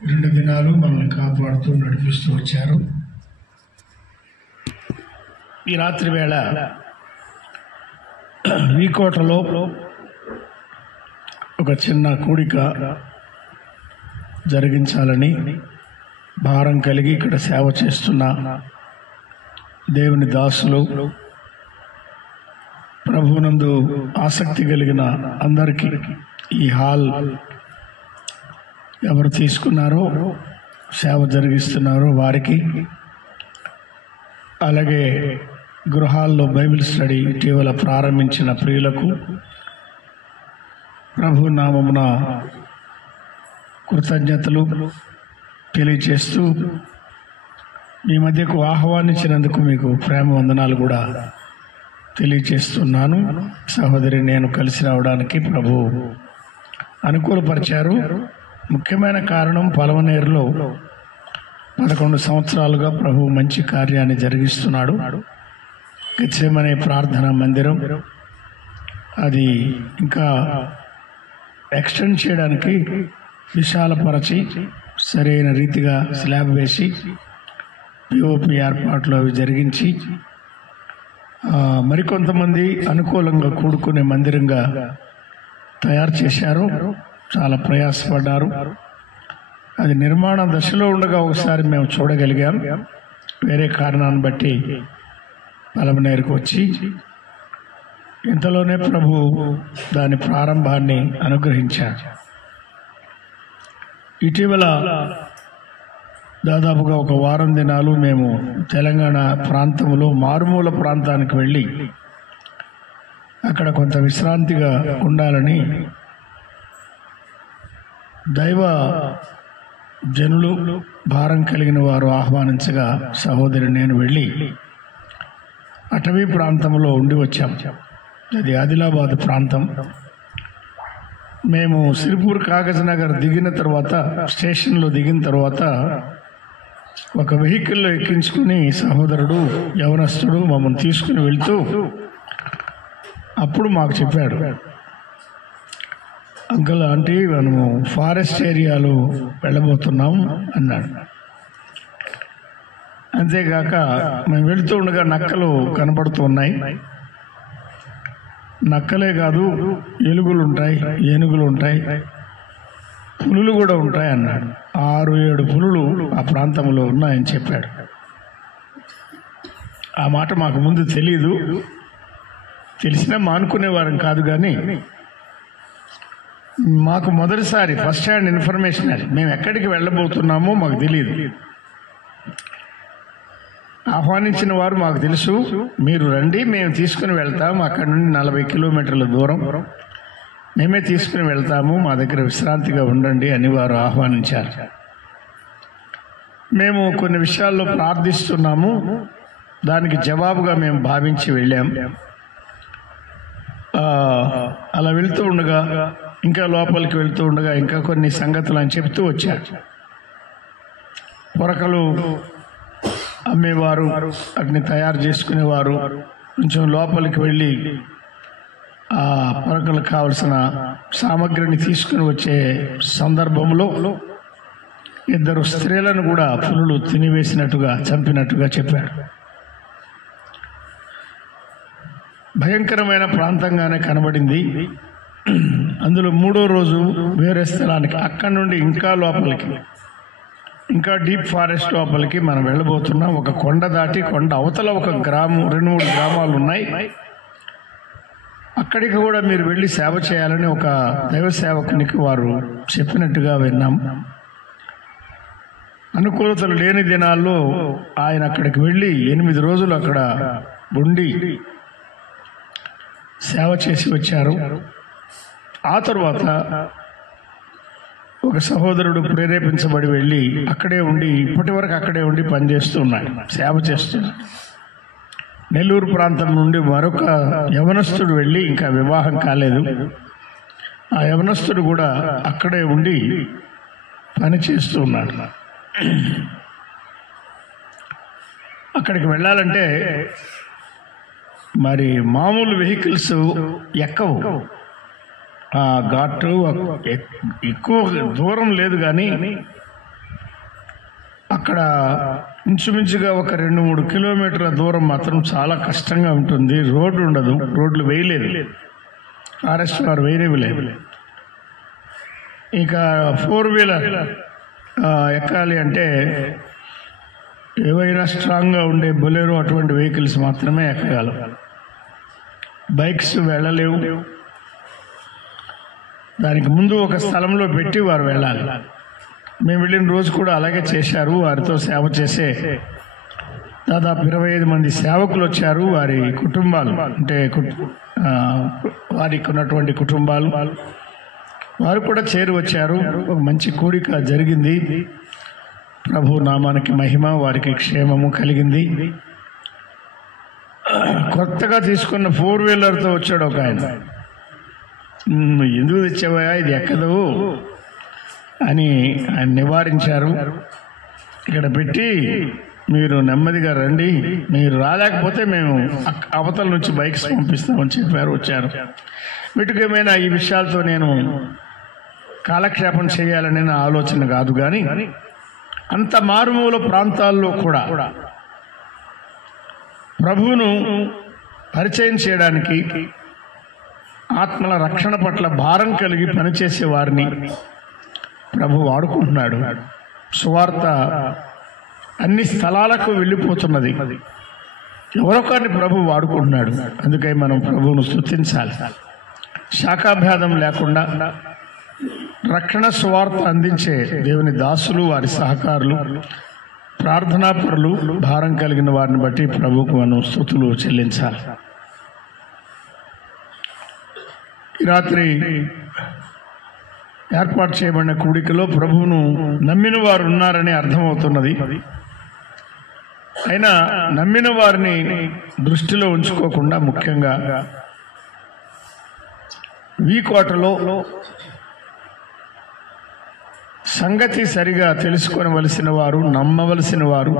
2 దినాలు మనల్ని కాపాడుతూ నడిపిస్తూ వచ్చారు. ఈ రాత్రి వేళ వీకోటలో ఒక చిన్న కూడిక జరిగించాలని భారం కలిగి ఇక్కడ సేవ చేస్తున్న దేవుని దాసులు, ప్రభువునందు ఆసక్తి కలిగిన అందరికీ ఈ హాల్ ఎవరు తీసుకున్నారో, సేవ జరిగిస్తున్నారో వారికి, అలాగే గృహాల్లో బైబిల్ స్టడీ ఇటీవల ప్రారంభించిన ప్రియులకు ప్రభు నామమున కృతజ్ఞతలు తెలియచేస్తూ మీ మధ్యకు ఆహ్వానించినందుకు మీకు ప్రేమ వందనాలు కూడా తెలియచేస్తున్నాను. సహోదరి, నేను కలిసి రావడానికి ప్రభు అనుకూలపరిచారు. ముఖ్యమైన కారణం, పలమనేరులో 11 సంవత్సరాలుగా ప్రభు మంచి కార్యాన్ని జరిగిస్తున్నాడు. గెత్సేమనే ప్రార్థనా మందిరం అది ఇంకా ఎక్స్టెండ్ చేయడానికి విశాలపరచి సరైన రీతిగా స్లాబ్ వేసి పిఓపి ఏర్పాట్లు అవి జరిగించి మరికొంతమంది అనుకూలంగా కూడుకునే మందిరంగా తయారు చేశారు. చాలా ప్రయాసపడ్డారు. అది నిర్మాణ దశలో ఉండగా ఒకసారి మేము చూడగలిగాం. వేరే కారణాన్ని బట్టి పలమనేరుకు వచ్చి ఇంతలోనే ప్రభు దాని ప్రారంభాన్ని అనుగ్రహించారు. ఇటీవల దాదాపుగా ఒక వారం దినాలు మేము తెలంగాణ ప్రాంతంలో మారుమూల ప్రాంతానికి వెళ్ళి అక్కడ కొంత విశ్రాంతిగా ఉండాలని దైవ జనులు, భారం కలిగిన వారు ఆహ్వానించగా సహోదరి నేను వెళ్ళి అటవీ ప్రాంతంలో ఉండి వచ్చాం. అది ఆదిలాబాద్ ప్రాంతం. మేము సిరిపూర్ కాగజ్ నగర్ దిగిన తర్వాత, స్టేషన్లో దిగిన తర్వాత ఒక వెహికల్లో ఎక్కించుకుని సహోదరుడు యవనస్తుడు మమ్మల్ని తీసుకుని వెళ్తూ అప్పుడు మాకు చెప్పాడు, అంకుల్ ఆంటీ మనము ఫారెస్ట్ ఏరియాలో వెళ్ళబోతున్నాం అన్నాడు. అంతేగాక మేము వెళుతూ ఉండగా నక్కలు కనబడుతూ ఉన్నాయి. నక్కలే కాదు, ఎలుగులు ఉంటాయి, ఏనుగులు ఉంటాయి, పులులు కూడా ఉంటాయి అన్నాడు. 6-7 పులులు ఆ ప్రాంతంలో ఉన్నాయని చెప్పాడు. ఆ మాట మాకు ముందు తెలీదు. తెలిసినా మానుకునేవారం కాదు, కానీ మాకు మొదటిసారి ఫస్ట్ హ్యాండ్ ఇన్ఫర్మేషన్. అది మేము ఎక్కడికి వెళ్ళబోతున్నామో మాకు తెలియదు. ఆహ్వానించిన వారు మాకు తెలుసు, మీరు రండి మేము తీసుకుని వెళ్తాం, అక్కడి నుండి 40 కిలోమీటర్ల దూరం మేమే తీసుకుని వెళ్తాము, మా దగ్గర విశ్రాంతిగా ఉండండి అని వారు ఆహ్వానించారు. మేము కొన్ని విషయాల్లో ప్రార్థిస్తున్నాము, దానికి జవాబుగా మేము భావించి వెళ్ళాం. అలా వెళ్తూ ఉండగా, ఇంకా లోపలికి వెళ్తూ ఉండగా ఇంకా కొన్ని సంగతులు అని చెప్తూ వచ్చారు. పొరకలు అమ్మేవారు, వాటిని తయారు చేసుకునేవారు కొంచెం లోపలికి వెళ్ళి ఆ పొరకలకు కావలసిన సామగ్రిని తీసుకుని వచ్చే సందర్భంలో 2 స్త్రీలను కూడా పులులు తినివేసినట్టుగా, చంపినట్టుగా చెప్పాడు. భయంకరమైన ప్రాంతంగానే కనబడింది. అందులో 3వ రోజు వేరే స్థలానికి, అక్కడి నుండి ఇంకా లోపలికి, ఇంకా డీప్ ఫారెస్ట్ లోపలికి మనం వెళ్ళబోతున్నాం. ఒక కొండ దాటి, కొండ అవతల ఒక గ్రామం, 2-3 గ్రామాలు ఉన్నాయి. అక్కడికి కూడా మీరు వెళ్ళి సేవ చేయాలని ఒక దైవ సేవకునికి వారు చెప్పినట్టుగా విన్నాం. అనుకూలతలు లేని దినాల్లో ఆయన అక్కడికి వెళ్ళి 8 రోజులు అక్కడ ఉండి సేవ చేసి వచ్చారు. ఆ తర్వాత ఒక సహోదరుడు ప్రేరేపించబడి వెళ్ళి అక్కడే ఉండి, ఇప్పటి వరకు అక్కడే ఉండి పనిచేస్తూ ఉన్నాడు, సేవ చేస్తున్నాడు. నెల్లూరు ప్రాంతం నుండి మరొక యవనస్తుడు వెళ్ళి, ఇంకా వివాహం కాలేదు, ఆ యవనస్తుడు కూడా అక్కడే ఉండి పని చేస్తూ ఉన్నాడు. అక్కడికి వెళ్ళాలంటే మరి మామూలు వెహికల్స్ ఎక్కవు. ఘాటు ఎక్కువ దూరం లేదు, కానీ అక్కడ ఇంచుమించుగా ఒక 2-3 కిలోమీటర్ల దూరం మాత్రం చాలా కష్టంగా ఉంటుంది. రోడ్డు ఉండదు, రోడ్లు వేయలేదు, ఫారెస్ట్ వారు వేయలేదు. ఇంకా 4 వీలర్ ఎక్కాలి అంటే ఏవైనా స్ట్రాంగ్గా ఉండే బొలెరో అటువంటి వెహికల్స్ మాత్రమే ఎక్కగలవు. బైక్స్ వెళ్ళలేవు. దానికి ముందు ఒక స్థలంలో పెట్టి వారు వెళ్ళాలి. మేము వెళ్ళిన రోజు కూడా అలాగే చేశారు. వారితో సేవ చేసే దాదాపు 25 మంది సేవకులు వచ్చారు. వారి కుటుంబాలు అంటే వారికి ఉన్నటువంటి కుటుంబాలు వారు కూడా చేరి వచ్చారు. ఒక మంచి కూడిక జరిగింది. ప్రభు నామానికి మహిమ, వారికి క్షేమము కలిగింది. కొత్తగా తీసుకున్న 4 వీలర్తో వచ్చాడు ఒక ఆయన. ఎందుకు తెచ్చావా, ఇది ఎక్కదు అని ఆయన నివారించారు. ఇక్కడ పెట్టి మీరు నెమ్మదిగా రండి, మీరు రాలేకపోతే మేము అవతల నుంచి బైక్స్ పంపిస్తామని చెప్పారు. వచ్చారు. వీటికేమైనా ఈ విషయాలతో నేను కాలక్షేపం చేయాలనే నా ఆలోచన కాదు, కానీ అంత మారుమూల ప్రాంతాల్లో కూడా ప్రభువును పరిచయం చేయడానికి, ఆత్మల రక్షణ పట్ల భారం కలిగి పనిచేసే వారిని ప్రభు వాడుకుంటున్నాడు. సువార్త అన్ని స్థలాలకు వెళ్ళిపోతున్నది. ఎవరొకరిని ప్రభు వాడుకుంటున్నాడు. అందుకై మనం ప్రభువును స్తుతించాలి. శాఖాభేదం లేకుండా రక్షణ సువార్త అందించే దేవుని దాసులు, వారి సహకారులు, ప్రార్థనాపరులు, భారం కలిగిన వారిని బట్టి ప్రభువుకు మనం స్తుతులు చెల్లించాలి. ఈ రాత్రి ఏర్పాటు చేయబడిన కూడికలో ప్రభువును నమ్మిన వారు ఉన్నారని అర్థమవుతున్నది. అయినా నమ్మిన వారిని దృష్టిలో ఉంచుకోకుండా ముఖ్యంగా వీకోటలో సంగతి సరిగా తెలుసుకోవలసిన వారు, నమ్మవలసిన వారు,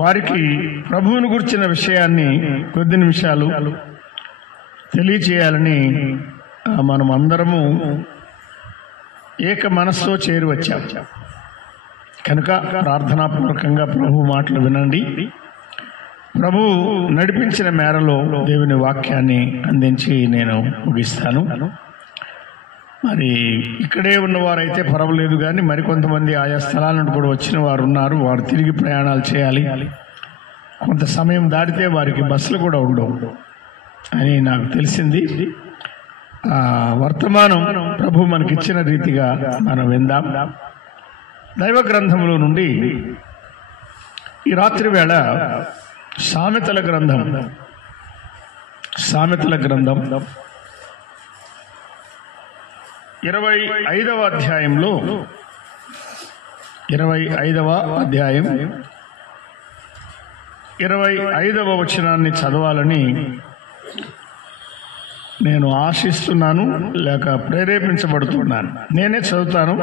వారికి ప్రభువును గురించిన విషయాన్ని కొద్ది నిమిషాలు తెలియచేయాలని మనం అందరము ఏక మనస్సుతో చేరి వచ్చాం. కనుక ప్రార్థనాపూర్వకంగా ప్రభు మాటలు వినండి. ప్రభు నడిపించిన మేరలో దేవుని వాక్యాన్ని అందించి నేను ముగిస్తాను. మరి ఇక్కడే ఉన్నవారైతే పర్వాలేదు, కానీ మరికొంతమంది ఆయా స్థలాల నుండి కూడా వచ్చిన వారు ఉన్నారు. వారు తిరిగి ప్రయాణాలు చేయాలి. కొంత సమయం దాటితే వారికి బస్సులు కూడా ఉండవు అని నాకు తెలిసింది. వర్తమానం ప్రభు మనకిచ్చిన రీతిగా మనం విందాం. దైవ గ్రంథంలో నుండి ఈ రాత్రి వేళ సామెతల గ్రంథం 25వ అధ్యాయంలో 25వ వచనాన్ని చదవాలని నేను ఆశిస్తున్నాను, లేక ప్రేరేపించబడుతున్నాను. నేనే చదువుతాను.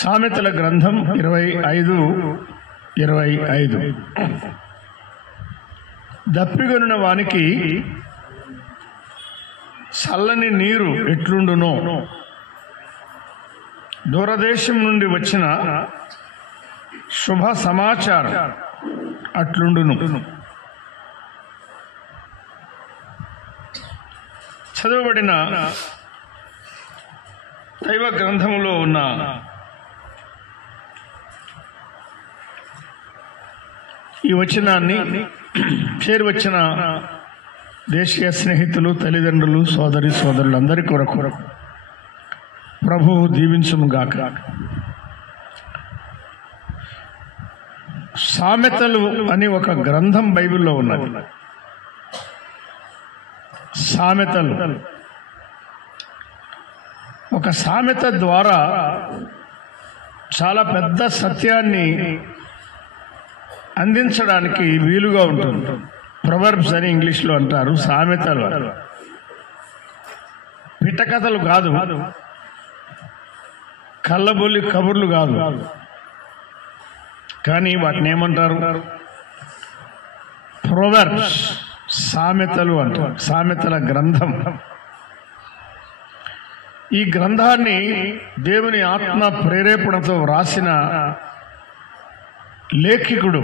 సామెతల గ్రంథం 25:25. దప్పిగొనిన వానికి చల్లని నీరు ఎట్లుండునో, దూరదేశం నుండి వచ్చిన శుభ సమాచారం అట్లుండును. చదవబడిన దైవ గ్రంథంలో ఉన్న ఈ వచనాన్ని చేరి వచ్చిన దేశీయ స్నేహితులు, తల్లిదండ్రులు, సోదరి సోదరులందరి కొరకు ప్రభువు దీవించును గాక. సామెతలు అని ఒక గ్రంథం బైబిల్లో ఉన్నది. సామెతలు, ఒక సామెత ద్వారా చాలా పెద్ద సత్యాన్ని అందించడానికి వీలుగా ఉంటుంది. ప్రొవర్బ్స్ అని ఇంగ్లీష్లో అంటారు. సామెతలు పిట్టకథలు కాదు, కళ్ళబొల్లి కబుర్లు కాదు, కానీ వాటిని ఏమంటారు? ప్రొవర్బ్స్, సామెతలు అంటారు. సామెతల గ్రంథం. ఈ గ్రంథాన్ని దేవుని ఆత్మ ప్రేరేపణతో వ్రాసిన లేఖికుడు,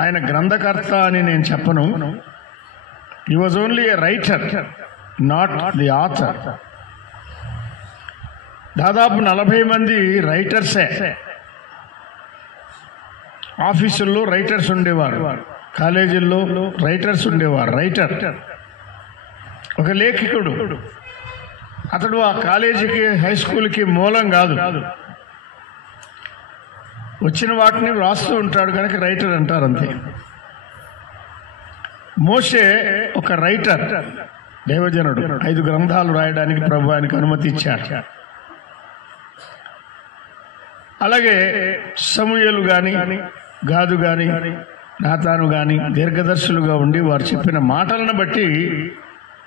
ఆయన గ్రంథకర్త అని నేను చెప్పను. He was only a writer, not the author. దాదాపు 40 మంది రైటర్సే. ఆఫీసుల్లో రైటర్స్ ఉండేవారు, కాలేజీల్లో రైటర్స్ ఉండేవారు. రైటర్ ఒక లేఖికుడు. అతడు ఆ కాలేజీకి, హై స్కూల్కి మూలం కాదు, వచ్చిన వాటిని వ్రాస్తూ ఉంటాడు కనుక రైటర్ అంటారు, అంతే. మోషే ఒక రైటర్, దైవజనుడు. 5 గ్రంథాలు రాయడానికి ప్రభు ఆయనకు అనుమతి ఇచ్చాడు. అలాగే సమూయేలు కానీ, గాదు కానీ, నాతాను కానీ దీర్ఘదర్శులుగా ఉండి వారు చెప్పిన మాటలను బట్టి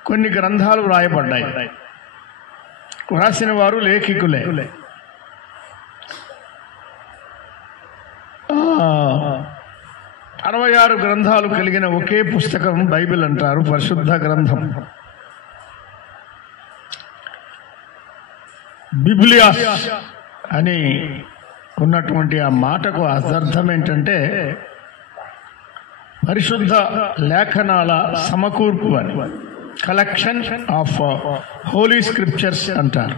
కొన్ని గ్రంథాలు వ్రాయబడ్డాయి. వ్రాసిన వారు లేఖికులే. 66 గ్రంథాలు కలిగిన ఒకే పుస్తకం బైబిల్ అంటారు, పరిశుద్ధ గ్రంథం. బిబ్లియాస్ అని ఉన్నటువంటి ఆ మాటకు అర్థం ఏంటంటే పరిశుద్ధ లేఖనాల సమకూర్పు అని. కలెక్షన్ ఆఫ్ హోలీ స్క్రిప్చర్స్ అంటారు.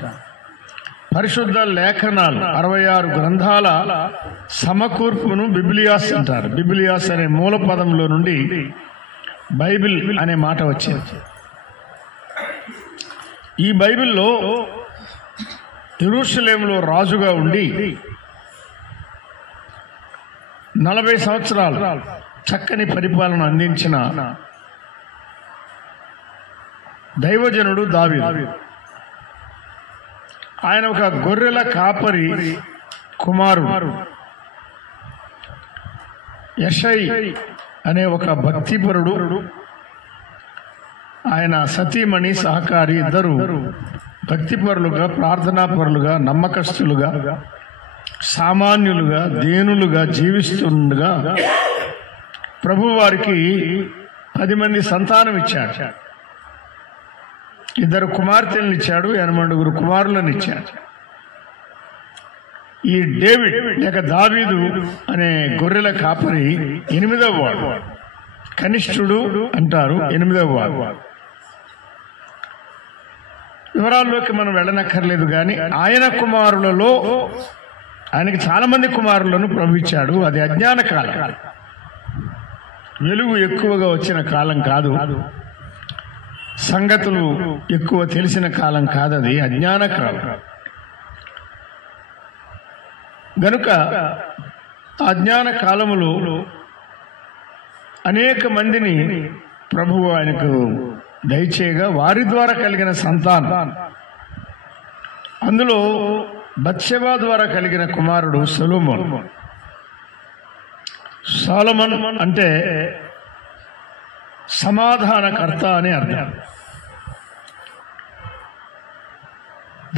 పరిశుద్ధ లేఖనాలు 66 గ్రంథాల సమకూర్పును బిబ్లియాస్ అంటారు. బిబ్లియాస్ అనే మూల పదంలో నుండి బైబిల్ అనే మాట వచ్చింది. ఈ బైబిల్లో యెరూషలేములో రాజుగా ఉండి 40 సంవత్సరాలు చక్కని పరిపాలన అందించిన దైవజనుడు దావీదు. ఆయన ఒక గొర్రెల కాపరి కుమారుడు. యెషై అనే ఒక భక్తిపరుడు, ఆయన సతీమణి సహకారి ఇద్దరు భక్తిపరులుగా, ప్రార్థనాపరులుగా, నమ్మకస్తులుగా, సామాన్యులుగా, దేనులుగా జీవిస్తుండగా ప్రభువారికి 10 మంది సంతానం ఇచ్చాడు. 2 కుమార్తెలను ఇచ్చాడు, 8 కుమారులను ఇచ్చాడు. ఈ డేవిడ్ లేక దావీదు అనే గొర్రెల కాపరి 8వ వాడు, కనిష్ఠుడు అంటారు, 8వ వాడు. వివరాల్లోకి మనం వెళ్ళనక్కర్లేదు, కానీ ఆయన కుమారులలో ఆయనకి చాలా మంది కుమారులను ప్రభు ఇచ్చాడు. అది అజ్ఞాన కాలం, వెలుగు ఎక్కువగా వచ్చిన కాలం కాదు, సంగతులు ఎక్కువ తెలిసిన కాలం కాదు, అది అజ్ఞాన కాలం. గనుక అజ్ఞాన కాలములో అనేక మందిని ప్రభువు ఆయనకు దయచేయగా వారి ద్వారా కలిగిన సంతానం, అందులో బత్షెబా ద్వారా కలిగిన కుమారుడు సొలొమోను. సొలొమోన్ అంటే సమాధానకర్త అని అర్థం.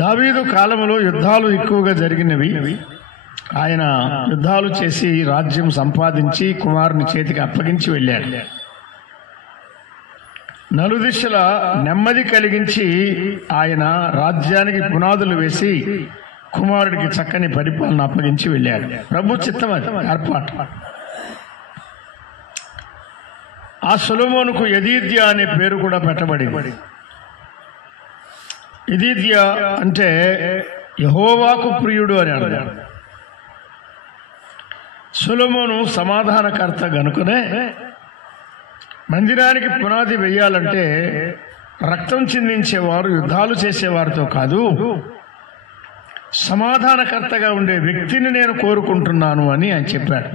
దావీదు కాలంలో యుద్ధాలు ఎక్కువగా జరిగినవి. ఆయన యుద్ధాలు చేసి రాజ్యం సంపాదించి కుమారుని చేతికి అప్పగించి వెళ్ళాడు. నలుదిశల నెమ్మది కలిగించి ఆయన రాజ్యానికి పునాదులు వేసి కుమారుడికి చక్కని పరిపాలన అప్పగించి వెళ్ళాడు. ప్రభు చిత్తం, అది ఏర్పాటు. ఆ సొలొమోనుకు యెదీద్యా అనే పేరు కూడా పెట్టబడింది. యెదీద్యా అంటే యెహోవాకు ప్రియుడు అని అర్థం. సొలొమోను సమాధానకర్త గనుకనే మందిరానికి పునాది వేయాలంటే రక్తం చిందించేవారు, యుద్ధాలు చేసేవారితో కాదు, సమాధానకర్తగా ఉండే వ్యక్తిని నేను కోరుకుంటున్నాను అని ఆయన చెప్పాడు.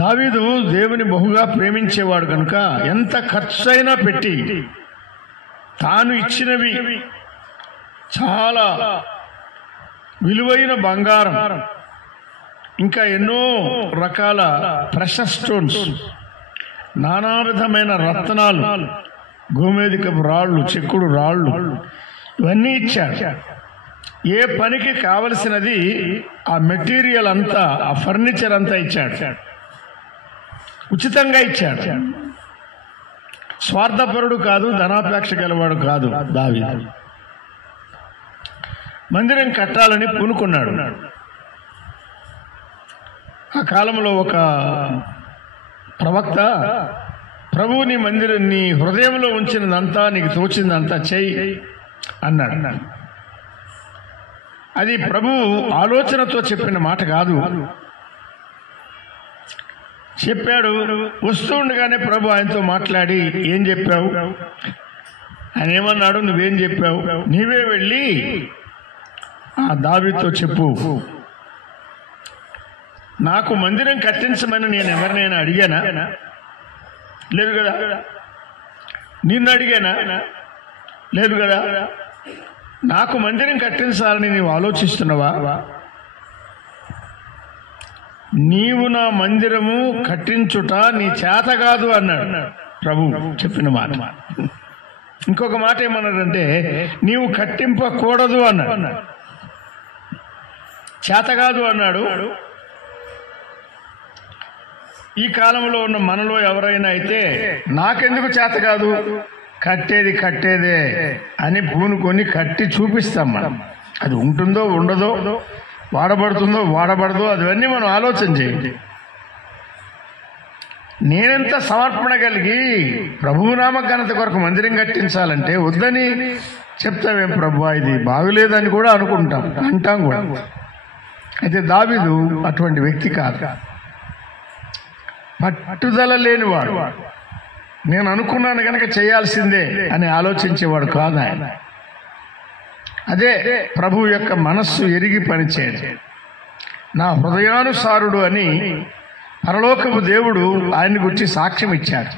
దావీదు దేవుని బహుగా ప్రేమించేవాడు కనుక ఎంత ఖర్చైనా పెట్టి తాను ఇచ్చినవి చాలా విలువైన బంగారం, ఇంకా ఎన్నో రకాల ప్రెషర్ స్టోన్స్, నానా విధమైన రత్నాలు, గోమేధికపు రాళ్ళు, చెక్కుడు రాళ్ళు, ఇవన్నీ ఇచ్చాడు. ఏ పనికి కావలసినది ఆ మెటీరియల్ అంతా, ఆ ఫర్నిచర్ అంతా ఇచ్చాడు, ఉచితంగా ఇచ్చాడు. స్వార్థపరుడు కాదు, ధనాపేక్ష గలవాడు కాదు దావీదు. మందిరం కట్టాలని పూనుకున్నాడు. ఆ కాలంలో ఒక ప్రవక్త, ప్రభువు నీ మందిరం నీ హృదయంలో ఉంచినదంతా, నీకు తోచిందంతా చెయ్యి అన్నాడు. అది ప్రభువు ఆలోచనతో చెప్పిన మాట కాదు. చెప్పాడు. వస్తూ ఉండగానే ప్రభు ఆయనతో మాట్లాడి, ఏం చెప్పావు? ఆయన ఏమన్నాడు? నువ్వేం చెప్పావు? నీవే వెళ్ళి ఆ దావీదుతో చెప్పు, నాకు మందిరం కట్టించమని నేను ఎవరినైనా అడిగానా? లేదు కదా. నిన్ను అడిగానా? లేదు కదా. నాకు మందిరం కట్టించాలని నీవు ఆలోచిస్తున్నావా? నీవు నా మందిరము కట్టించుట నీ చేత కాదు అన్నాడు ప్రభు చెప్పిన మాట. ఇంకొక మాట ఏమన్నాడంటే, నీవు కట్టింపకూడదు అన్నాడు. చేత కాదు అన్నాడు. ఈ కాలంలో ఉన్న మనలో ఎవరైనా అయితే, నాకెందుకు చేత కాదు, కట్టేది కట్టేదే అని పూనుకొని కట్టి చూపిస్తాం మనం. అది ఉంటుందో ఉండదో, వాడబడుతుందో వాడబడదో, అవన్నీ మనం ఆలోచన చేయండి. నేనెంత సమర్పణ కలిగి ప్రభునామ ఘనత కొరకు మందిరం కట్టించాలంటే వద్దని చెప్తామేం ప్రభు, ఇది బాగులేదని కూడా అంటాం కూడా. అయితే దావీదు అటువంటి వ్యక్తి కాదు, పట్టుదల లేనివాడు. నేను అనుకున్నాను కనుక చేయాల్సిందే అని ఆలోచించేవాడు కాదు ఆయన. అదే ప్రభు యొక్క మనస్సు ఎరిగి పనిచేయడు. నా హృదయానుసారుడు అని పరలోకపు దేవుడు ఆయన గురించి సాక్ష్యం ఇచ్చాడు.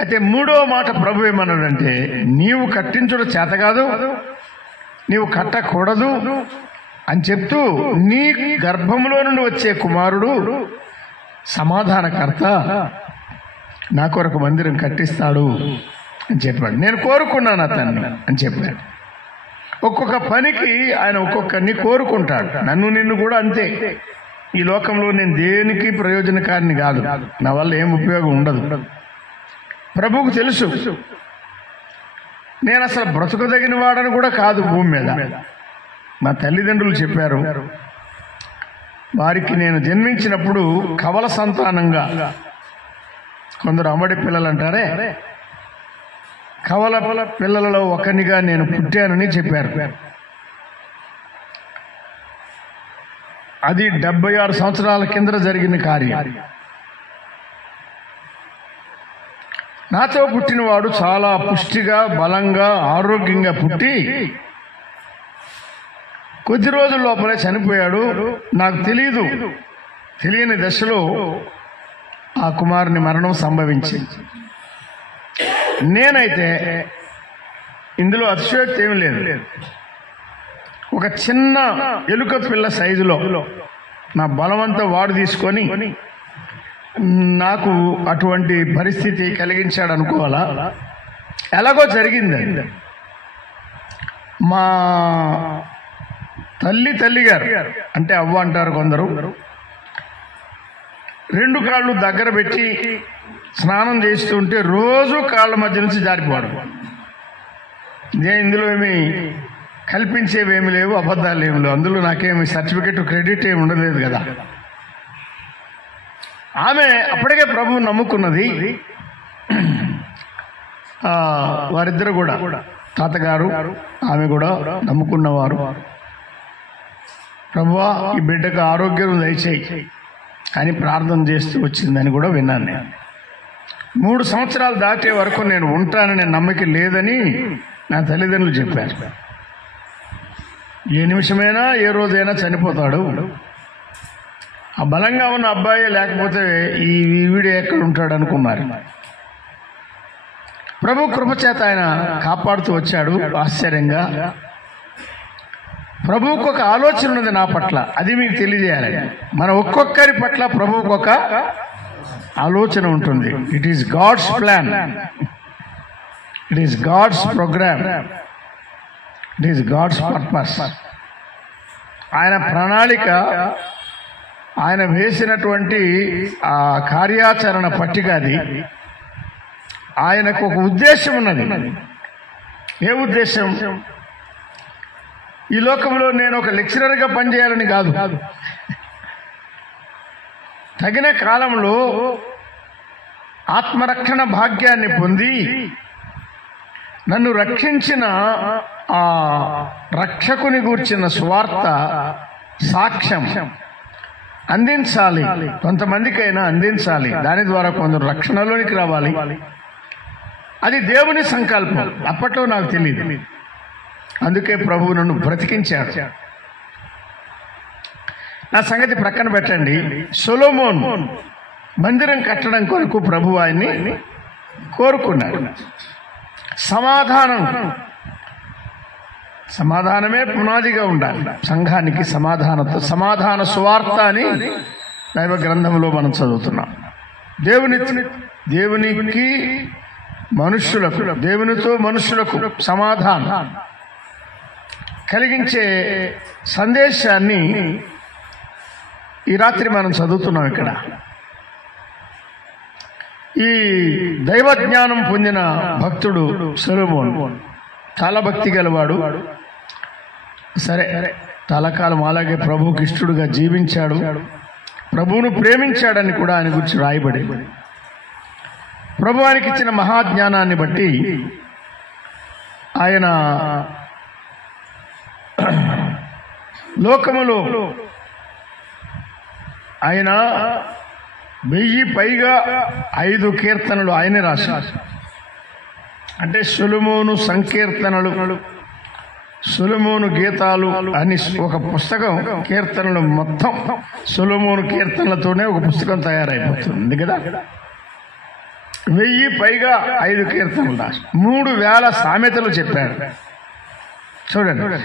అయితే మూడవ మాట ప్రభు ఏమన్నాడంటే, నీవు కట్టించుడు చేత కాదు, నీవు కట్టకూడదు అని చెప్తూ, నీ గర్భంలో నుండి వచ్చే కుమారుడు సమాధానకర్త నా కొరకు మందిరం కట్టిస్తాడు అని చెప్పాడు. నేను కోరుకున్నాను అతన్ని అని చెప్పాడు. ఒక్కొక్క పనికి ఆయన ఒక్కొక్కరిని కోరుకుంటాడు. నన్ను నిన్ను కూడా అంతే. ఈ లోకంలో నేను దేనికి ప్రయోజనకారిని కాదు, నా వల్ల ఏం ఉపయోగం ఉండదు. ప్రభువుకు తెలుసు నేను అసలు బ్రతుకుదగిన వాడని కూడా కాదు భూమి మీద. మా తల్లిదండ్రులు చెప్పారు, వారికి నేను జన్మించినప్పుడు కవల సంతానంగా, కొందరు అమ్మడి పిల్లలు అంటారే, కవల పిల్లలలో ఒకనిగా నేను పుట్టానని చెప్పారు. అది 76 సంవత్సరాల కింద జరిగిన కార్యం. నాతో పుట్టినవాడు చాలా పుష్టిగా, బలంగా, ఆరోగ్యంగా పుట్టి కొద్ది రోజుల లోపలే చనిపోయాడు. నాకు తెలియని దశలో ఆ కుమారుని మరణం సంభవించింది. నేనైతే ఇందులో అతిశయోక్తి ఏమీ లేదు. ఒక చిన్న ఎలుక పిల్ల సైజులో నా బలవంతా వాడు తీసుకొని నాకు అటువంటి పరిస్థితి కలిగించాడు అనుకోవాలా. ఎలాగో జరిగింది. మా తల్లి గారు అంటే అవ్వ అంటారు కొందరు, 2 కాళ్ళు దగ్గర పెట్టి స్నానం చేస్తుంటే రోజు కాళ్ళ మధ్య నుంచి జారిపోవడం. ఇందులో ఏమి కల్పించేవేమి లేవు, అబద్ధాలు ఏమి లేవు. అందులో నాకేమి సర్టిఫికెట్ క్రెడిట్ ఏమి ఉండలేదు కదా. ఆమె అప్పటికే ప్రభువు నమ్ముకున్నది. వారిద్దరు కూడా, తాతగారు ఆమె కూడా నమ్ముకున్నవారు. ప్రభువా ఈ బిడ్డకు ఆరోగ్యం దయచేయి అని ప్రార్థన చేస్తూ వచ్చిందని కూడా విన్నాను. నేను 3 సంవత్సరాలు దాటే వరకు నేను ఉంటాననే నమ్మకం లేదని నా తల్లిదండ్రులు చెప్పారు. ఏ నిమిషమైనా ఏ రోజైనా చనిపోతాడు, ఆ బలంగా ఉన్న అబ్బాయి లేకపోతే ఈ వీడు ఎక్కడ ఉంటాడు అనుకున్నారు. ప్రభు కృపచేత ఆయన కాపాడుతూ వచ్చాడు. ఆశ్చర్యంగా ప్రభువుకు ఒక ఆలోచన ఉన్నది నా పట్ల, అది మీకు తెలియజేయాలి. మన ఒక్కొక్కరి పట్ల ప్రభువుకు ఒక ఆలోచన ఉంటుంది. It is God's plan, it is God's programme, it is God's purpose. ఆయన ప్రణాళిక, ఆయన వేసినటువంటి ఆ కార్యాచరణ పట్టిక అది. ఆయనకు ఒక ఉద్దేశం ఉన్నది. ఏ ఉద్దేశం? ఈ లోకంలో నేను ఒక లెక్చరర్గా పనిచేయాలని కాదు, తగిన కాలంలో ఆత్మరక్షణ భాగ్యాన్ని పొంది నన్ను రక్షించిన ఆ రక్షకుని గూర్చిన సువార్త సాక్ష్యం అందించాలి, కొంతమందికైనా అందించాలి. దాని ద్వారా కొందరు రక్షణలోనికి రావాలి. అది దేవుని సంకల్పం. అప్పట్లో నాకు తెలియదు. అందుకే ప్రభువు నన్ను బ్రతికించాడు. నా సంగతి ప్రక్కన పెట్టండి. సొలొమోన్ మందిరం కట్టడం కొరకు ప్రభు ఆయన్ని కోరుకున్నాడు. సమాధానమే పునాదిగా ఉండాలి సంఘానికి. సమాధాన సువార్త అని దైవ గ్రంథంలో మనం చదువుతున్నాం. దేవునికి మనుష్యులకు, దేవునితో మనుష్యులకు సమాధానం కలిగించే సందేశాన్ని ఈ రాత్రి మనం చదువుతున్నాం. ఇక్కడ ఈ దైవ జ్ఞానం పొందిన భక్తుడు సొలొమోన్ చాలా భక్తి గలవాడు. సరే, చాలా కాలం అలాగే ప్రభువుకి ఇష్టడుగా జీవించాడు, ప్రభువును ప్రేమించాడని కూడా ఆయన గురించి రాయబడి, ప్రభు ఆయనకి ఇచ్చిన మహాజ్ఞానాన్ని బట్టి ఆయన లోకములో ఆయన 1000 పైగా 5 కీర్తనలు ఆయనే రాశారు. అంటే సొలొమోను సంకీర్తనలు, సొలొమోను గీతాలు అని ఒక పుస్తకం. కీర్తనలు మొత్తం సొలొమోను కీర్తనలతోనే ఒక పుస్తకం తయారైపోతుంది కదా. 1000 పైగా 5 కీర్తనలు రాసి 3000 సామెతలు చెప్పారు. చూడండి,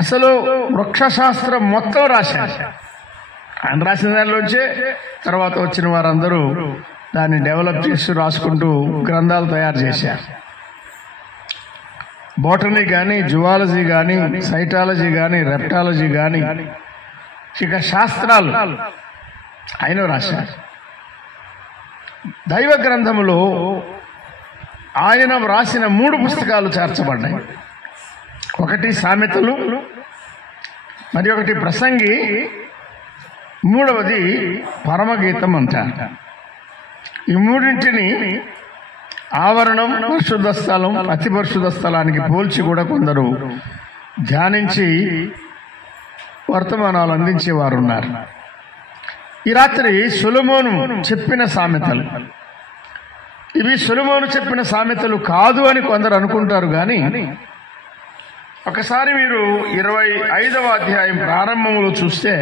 అసలు వృక్షశాస్త్రం మొత్తం రాశారు. ఆయన రాసిన దానిలోంచే తర్వాత వచ్చిన వారందరూ దాన్ని డెవలప్ చేసి రాసుకుంటూ గ్రంథాలు తయారు చేశారు. బోటనీ కానీ, జువాలజీ కానీ, సైటాలజీ కానీ, రెప్టాలజీ కానీ, ఇక శాస్త్రాలు ఆయన రాశారు. దైవ గ్రంథములో ఆయన రాసిన 3 పుస్తకాలు చేర్చబడ్డాయి. ఒకటి సామెతలు, మరి ఒకటి ప్రసంగి, మూడవది పరమగీతం అంటారు. ఈ మూడింటిని ఆవరణం, పరిశుద్ధ స్థలం, అతి పరిశుద్ధ స్థలానికి పోల్చి కూడా కొందరు ధ్యానించి వర్తమానాలు అందించేవారు ఉన్నారు. ఈ రాత్రి సొలొమోను చెప్పిన సామెతలు. ఇవి సొలొమోను చెప్పిన సామెతలు కాదు అని కొందరు అనుకుంటారు. కానీ ఒకసారి మీరు 25వ అధ్యాయం ప్రారంభంలో చూస్తే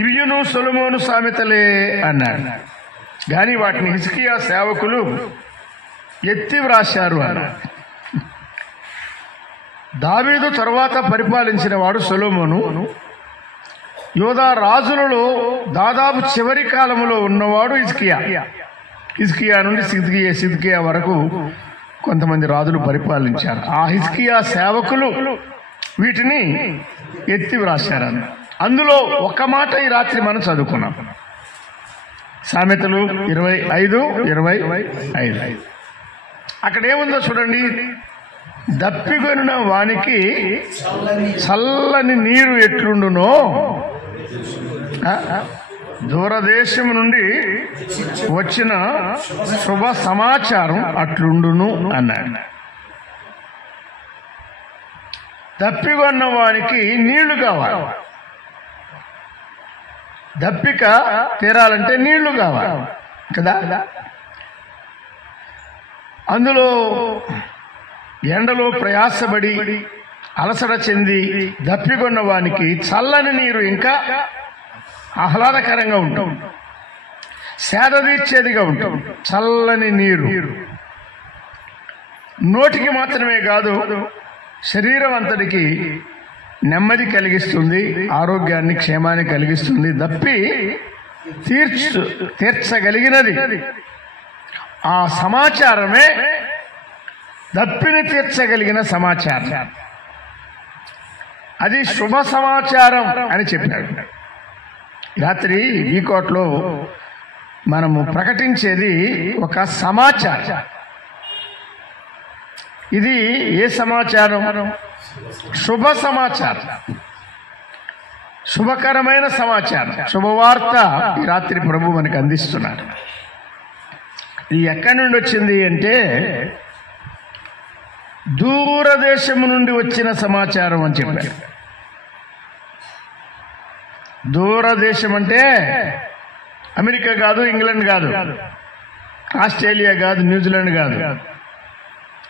ఇవియును సొలొమోను సామెతలే అన్నాడు. కానీ వాటిని హిజ్కియా సేవకులు ఎత్తి వ్రాశారు అన్నాడు. దావీదు తరువాత పరిపాలించిన వాడు సొలొమోను. యోధా రాజులలో దాదాపు చివరి కాలంలో ఉన్నవాడు హిజ్కియా. హిజ్కియా నుండి సిద్కియా వరకు కొంతమంది రాజులు పరిపాలించారు. ఆ హిజ్కియా సేవకులు వీటిని ఎత్తి వ్రాశారన్న. అందులో ఒక మాట ఈ రాత్రి మనం చదువుకున్నాం. సామెతలు 25:25. అక్కడ ఏముందో చూడండి. దప్పిగొనిన వానికి చల్లని నీరు ఎట్లుండునో, దూరదేశం నుండి వచ్చిన శుభ సమాచారం అట్లుండును అన్నాడు. దప్పిగొన్న వానికి నీళ్లు కావాలి. దప్పిక తీరాలంటే నీళ్లు కావాలి కదా. అందులో ఎండలో ప్రయాసపడి అలసట చెంది దప్పికొన్న వానికి చల్లని నీరు ఇంకా ఆహ్లాదకరంగా ఉంటుంది, సేద తీర్చేదిగా ఉంటుంది. చల్లని నీరు నోటికి మాత్రమే కాదు, శరీరం అంతటికి నెమ్మది కలిగిస్తుంది, ఆరోగ్యాన్ని, క్షేమాన్ని కలిగిస్తుంది. దప్పి తీర్చగలిగినది. ఆ సమాచారమే దప్పిని తీర్చగలిగిన సమాచారం. అది శుభ సమాచారం అని చెప్పాడు. రాత్రి ఈ కోట్లో మనము ప్రకటించేది ఒక సమాచారం. ఇది ఏ సమాచారం? శుభ సమాచారం, శుభకరమైన సమాచారం, శుభవార్త ఈ రాత్రి ప్రభు మనకు అందిస్తున్నాడు. ఇది ఎక్కడి నుండి వచ్చింది అంటే దూరదేశము నుండి వచ్చిన సమాచారం అని చెప్పారు. దూరదేశం అంటే అమెరికా కాదు, ఇంగ్లాండ్ కాదు, ఆస్ట్రేలియా కాదు, న్యూజిలాండ్ కాదు,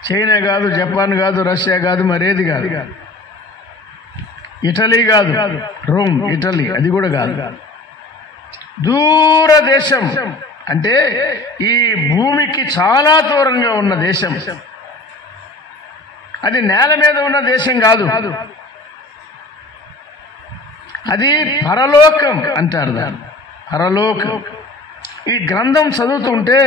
చైనా కాదు, జపాన్ కాదు, రష్యా కాదు, మరేది కాదు, ఇటలీ కాదు, రోమ్ ఇటలీ అది కూడా కాదు. దూరదేశం అంటే ఈ భూమికి చాలా దూరంగా ఉన్న దేశం. అది నేల మీద ఉన్న దేశం కాదు, అది పరలోకం అంటారు దాన్ని, పరలోకం. ఈ గ్రంథం చదువుతుంటే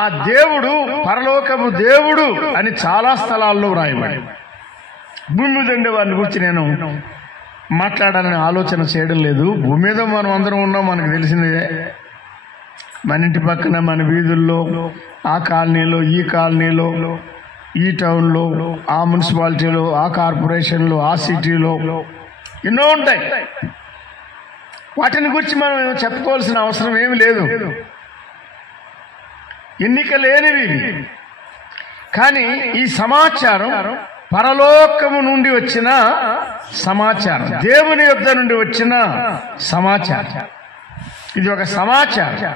ఆ దేవుడు పరలోకపు దేవుడు అని చాలా స్థలాల్లో వ్రాయబడి, భూమి మీద ఉండే వారిని గురించి నేను మాట్లాడాలని ఆలోచన చేయడం లేదు. భూమి మీద మనం అందరం ఉన్నాం, మనకు తెలిసిందే. మన ఇంటి పక్కన, మన వీధుల్లో, ఆ కాలనీలో, ఈ కాలనీలో, ఈ టౌన్లో, ఆ మున్సిపాలిటీలో, ఆ కార్పొరేషన్లో, ఆ సిటీలో ఎన్నో ఉంటాయి. వాటిని గురించి మనం చెప్పుకోవాల్సిన అవసరం ఏమి లేదు, ఎన్నిక లేనివి. కానీ ఈ సమాచారం పరలోకము నుండి వచ్చిన సమాచారం, దేవుని యొద్ద నుండి వచ్చిన సమాచారం. ఇది ఒక సమాచారం.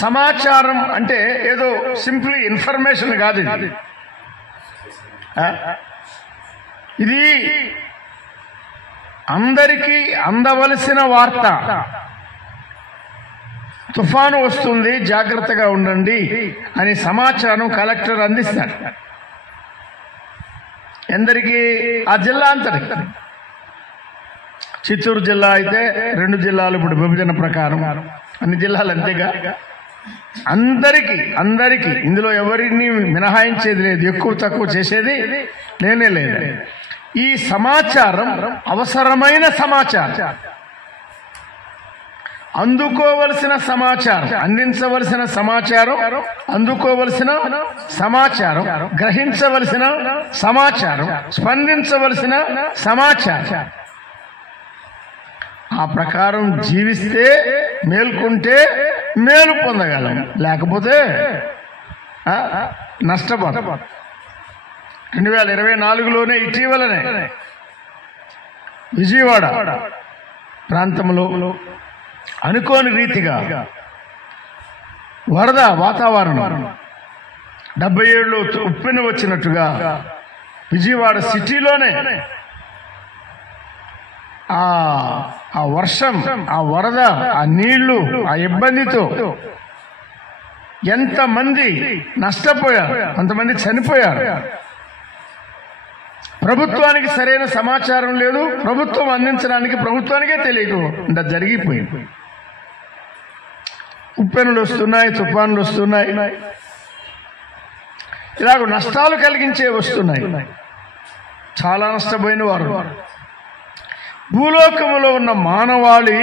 సమాచారం అంటే ఏదో సింప్లీ ఇన్ఫర్మేషన్ కాదు. ఇది అందరికీ అందవలసిన వార్త. తుఫాను వస్తుంది, జాగ్రత్తగా ఉండండి అని సమాచారం కలెక్టర్ అందిస్తాడు. ఎందరికీ? ఆ జిల్లా అంతటికి. చిత్తూరు జిల్లా అయితే 2 జిల్లాలు ఇప్పుడు విభజన ప్రకారం, అన్ని జిల్లాలు అంతేగా. అందరికీ ఇందులో ఎవరిని మినహాయించేది లేదు, ఎక్కువ తక్కువ చేసేది లేనే లేదు. ఈ సమాచారం అవసరమైన సమాచారం, అందుకోవలసిన సమాచారం, అందించవలసిన సమాచారం, అందుకోవలసిన సమాచారం, గ్రహించవలసిన సమాచారం, స్పందించవలసిన సమాచారం. ఆ ప్రకారం జీవిస్తే, మేల్కొంటే మేలు పొందగలం, లేకపోతే నష్టపోతాం. 2024లోనే ఇటీవలనే విజయవాడ ప్రాంతంలో అనుకోని రీతిగా వరద వాతావరణం, 77లో ఉప్పెన వచ్చినట్టుగా విజయవాడ సిటీలోనే ఆ వర్షం, ఆ వరద, ఆ నీళ్లు, ఆ ఇబ్బందితో ఎంతమంది నష్టపోయారు, కొంతమంది చనిపోయారు. ప్రభుత్వానికి సరైన సమాచారం లేదు, ప్రభుత్వం అందించడానికి ప్రభుత్వానికే తెలియకుండా జరిగిపోయింది. ఉప్పెనులు వస్తున్నాయి, తుఫానులు వస్తున్నాయి, ఇలాగ నష్టాలు కలిగించే వస్తున్నాయి. చాలా నష్టపోయిన వారు. భూలోకములో ఉన్న మానవాళి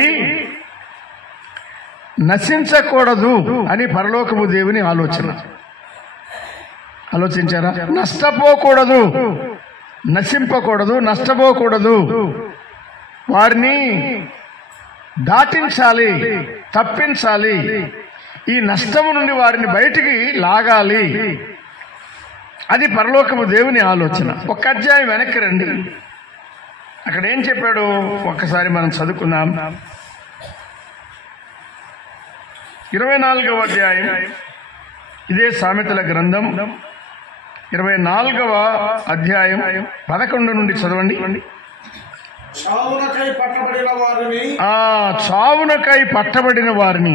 నశించకూడదు అని పరలోకము దేవుని ఆలోచించారా? నష్టపోకూడదు, నశింపకూడదు, నష్టపోకూడదు, వారిని దాటించాలి, తప్పించాలి, ఈ నష్టము నుండి వారిని బయటికి లాగాలి. అది పరలోకము దేవుని ఆలోచన. ఒక అధ్యాయం వెనక్కి రండి, అక్కడ ఏం చెప్పాడు ఒక్కసారి మనం చదువుకుందాం. 24వ అధ్యాయం, ఇదే సామెతల గ్రంథం 24వ అధ్యాయం 11 నుండి చదవండి. చావునకై పట్టబడిన వారిని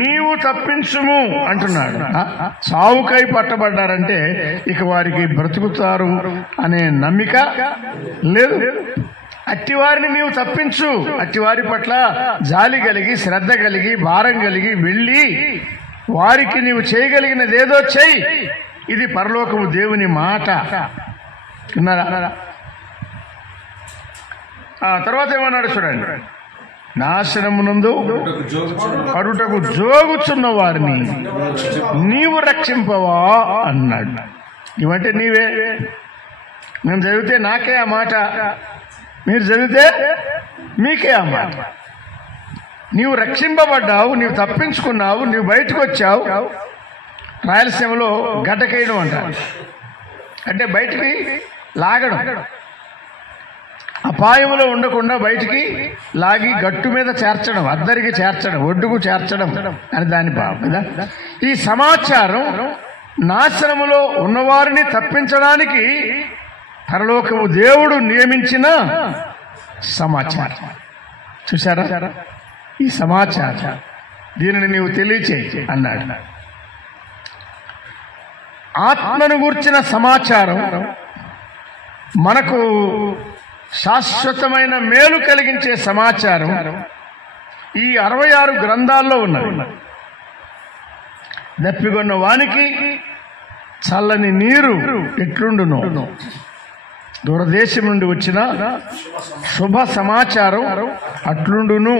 నీవు తప్పించుము అంటున్నాడు. చావుకై పట్టబడ్డారంటే ఇక వారికి బ్రతుకుతారు అనే నమ్మిక లేదు. అట్టివారిని నీవు తప్పించు, అట్టివారి పట్ల జాలి కలిగి, శ్రద్ధ కలిగి, భారం కలిగి వెళ్ళి వారికి నీవు చేయగలిగినదేదో చెయ్యి. ఇది పరలోకము దేవుని మాట. విన్నారా? తర్వాత ఏమన్నాడు చూడండి, నాశనమునందు పడుటకు జోగుచున్న వారిని నీవు రక్షింపవా అన్నాడు. ఇవంటే నీవే. నేను చదివితే నాకే ఆ మాట, మీరు చదివితే మీకే ఆ మాట. నీవు రక్షింపబడ్డావు, నీవు తప్పించుకున్నావు, నీవు బయటకు వచ్చావు. రాయలసీమలో గడ్డకేయడం అంటారు, అంటే బయటికి లాగడం, అపాయంలో ఉండకుండా బయటికి లాగి గట్టు మీద చేర్చడం, అద్దరికి చేర్చడం, ఒడ్డుకు చేర్చడం అని దాని భావం కదా. ఈ సమాచారం నాశనములో ఉన్నవారిని తప్పించడానికి పరలోకము దేవుడు నియమించిన సమాచారం. చూసారా ఈ సమాచారం, దీనిని నీవు తెలియచేయి అన్నాడు. ఆత్మను గూర్చిన సమాచారం మనకు శాశ్వతమైన మేలు కలిగించే సమాచారం ఈ 66 గ్రంథాల్లో ఉన్నది. దప్పిగొన్న వానికి చల్లని నీరు ఎట్లుండును, దూరదేశం నుండి వచ్చిన శుభ సమాచారం అట్లుండును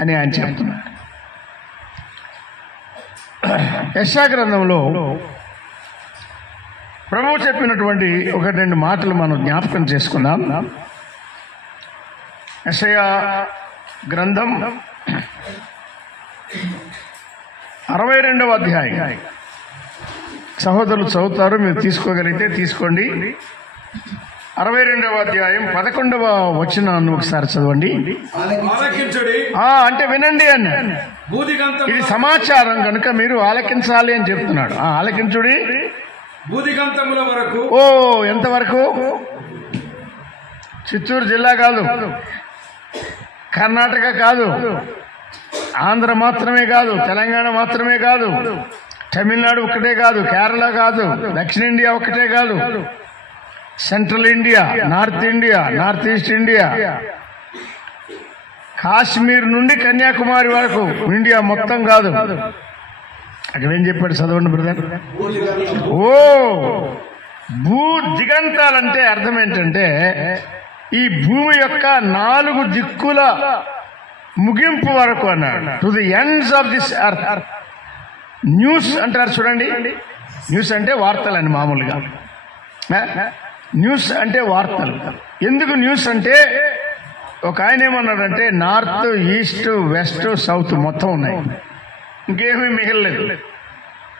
అని ఆయన చెప్తున్నాడు. యెషయా గ్రంథంలో ప్రభువు చెప్పినటువంటి 1-2 మాటలు మనం జ్ఞాపకం చేసుకుందాం. యెషయా గ్రంథం 62వ అధ్యాయం. సహోదరులు చదువుతారు, మీరు తీసుకోగలిగితే తీసుకోండి. 62వ అధ్యాయం 11వ వచనాన్ని ఒకసారి చదవండి. అంటే వినండి అన్న, ఇది సమాచారం కనుక మీరు ఆలకించాలి అని చెప్తున్నాడు. ఆలకించుడి భూదిగంతముల వరకు. ఓ ఎంతవరకు? చిత్తూరు జిల్లా కాదు, కర్ణాటక కాదు, ఆంధ్ర మాత్రమే కాదు, తెలంగాణ మాత్రమే కాదు, తమిళనాడు ఒక్కటే కాదు, కేరళ కాదు, దక్షిణ ఇండియా ఒక్కటే కాదు, central India, north India, north east India, Kashmir నుండి కన్యాకుమారి వరకు ఇండియా మొత్తం కాదు. అక్కడ ఏం చెప్పాడు చదవండి బ్రదర్. ఓ భూ దిగంతాలంటే అర్థం ఏంటంటే ఈ భూమి యొక్క 4 దిక్కుల ముగింపు వరకు అన్నాడు. To the ends of this earth. News అంటారు చూడండి, న్యూస్ అంటే వార్తలు అని మామూలుగా. న్యూస్ అంటే వార్తలు. ఎందుకు న్యూస్ అంటే, ఒక ఆయన ఏమన్నాడంటే నార్త్, ఈస్ట్, వెస్ట్, సౌత్ మొత్తం ఉన్నాయి, ఇంకేమీ మిగలలేదు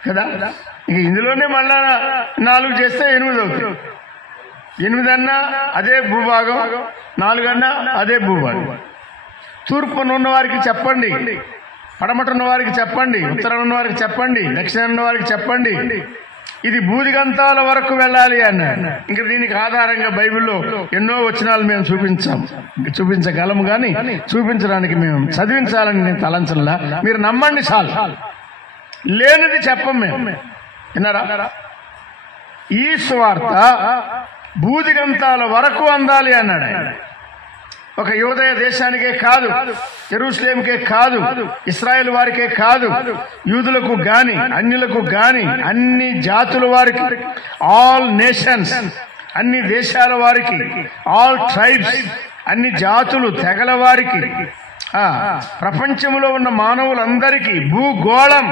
కదా. ఇంక ఇందులోనే మళ్ళా 4 చేస్తే 8 అవుతాయి. 8 అన్నా అదే భూభాగం, 4 అన్నా అదే భూభాగం. తూర్పున ఉన్న వారికి చెప్పండి, పడమట ఉన్న వారికి చెప్పండి, ఉత్తరం ఉన్న వారికి చెప్పండి, దక్షిణం ఉన్న వారికి చెప్పండి, ఇది భూదిగంతాల వరకు వెళ్ళాలి అన్నాడు. ఇంకా దీనికి ఆధారంగా బైబిల్లో ఎన్నో వచనాలు మేము చూపించగలము, కానీ చూపించడానికి మేము చదివించాలని నేను తలంచలా. మీరు నమ్మండి చాలు, లేనిది చెప్పం మేము. విన్నారా? ఈ సువార్త భూదిగంతాల వరకు అందాలి అన్నాడు. ఒక యూదయ దేశానికే కాదు, యెరూషలేముకే కాదు, ఇశ్రాయేల్ వారికే కాదు, యూదులకు గాని అన్యులకు గాని అన్ని జాతుల వారికి, ఆల్ నేషన్స్, అన్ని దేశాల వారికి, ఆల్ ట్రైబ్స్, అన్ని జాతులు తెగల వారికి, ప్రపంచంలో ఉన్న మానవులందరికీ, భూగోళం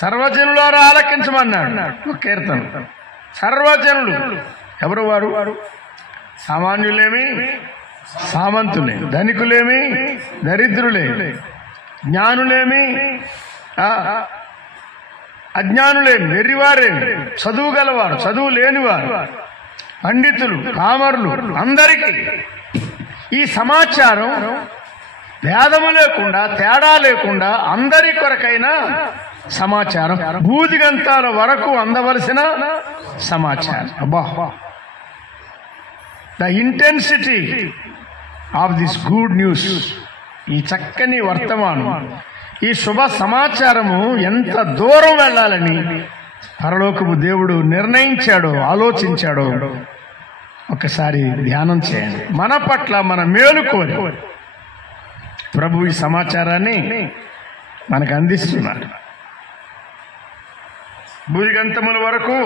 సర్వజనులారా ఆలకించమన్నాడు ఒక కీర్తన. సర్వజనులు ఎవరు వారు? సామాన్యులేమి, సామంతులే, ధనికులేమి, దరిద్రులే, జ్ఞానులేమి, అజ్ఞానులేమి, వెర్రివారేమి, చదువు గలవారు, చదువు లేనివారు, పండితులు, పామరులు, అందరికీ ఈ సమాచారం భేదము లేకుండా, తేడా లేకుండా అందరి కొరకైన సమాచారం, భూదిగంతాల వరకు అందవలసిన సమాచారం. అబ్బా, the intensity of this good news, ఈ చక్కని వర్తమానం, ఈ శుభ సమాచారము ఎంత దూరం వెళ్ళాలని పరలోకపు దేవుడు నిర్ణయించాడో, ఆలోచించాడో ఒకసారి ధ్యానం చేయండి. మన పట్ల మన మేలు కోరి ప్రభు ఈ సమాచారాన్ని మనకు అందిస్తున్నాడు. భూదిగంతముల వరకు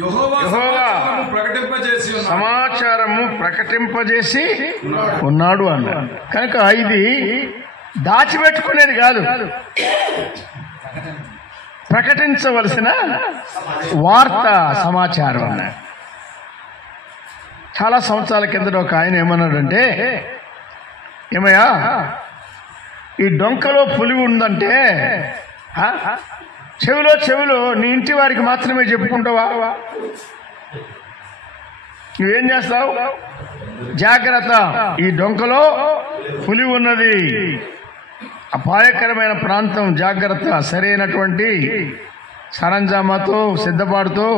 యెహోవా యెహోవా ప్రకటింపజేసి ఉన్నాడు. సమాచారము ప్రకటింపజేసి ఉన్నాడు అన్నాడు. కనుక ఇది దాచిపెట్టుకునేది కాదు, ప్రకటించవలసిన వార్త సమాచారం అన్నాడు. చాలా సంవత్సరాల కిందట ఒక ఆయన ఏమన్నాడంటే, ఏమయ్యా ఈ డొంకలో పులి ఉందంటే చెవిలో నీ ఇంటి వారికి మాత్రమే చెప్పుకుంటావా? నువ్వేం చేస్తావు? జాగ్రత్త, ఈ డొంకలో పులి ఉన్నది, అపాయకరమైన ప్రాంతం, జాగ్రత్త, సరైనటువంటి సరంజామాతో సిద్ధపాటుతో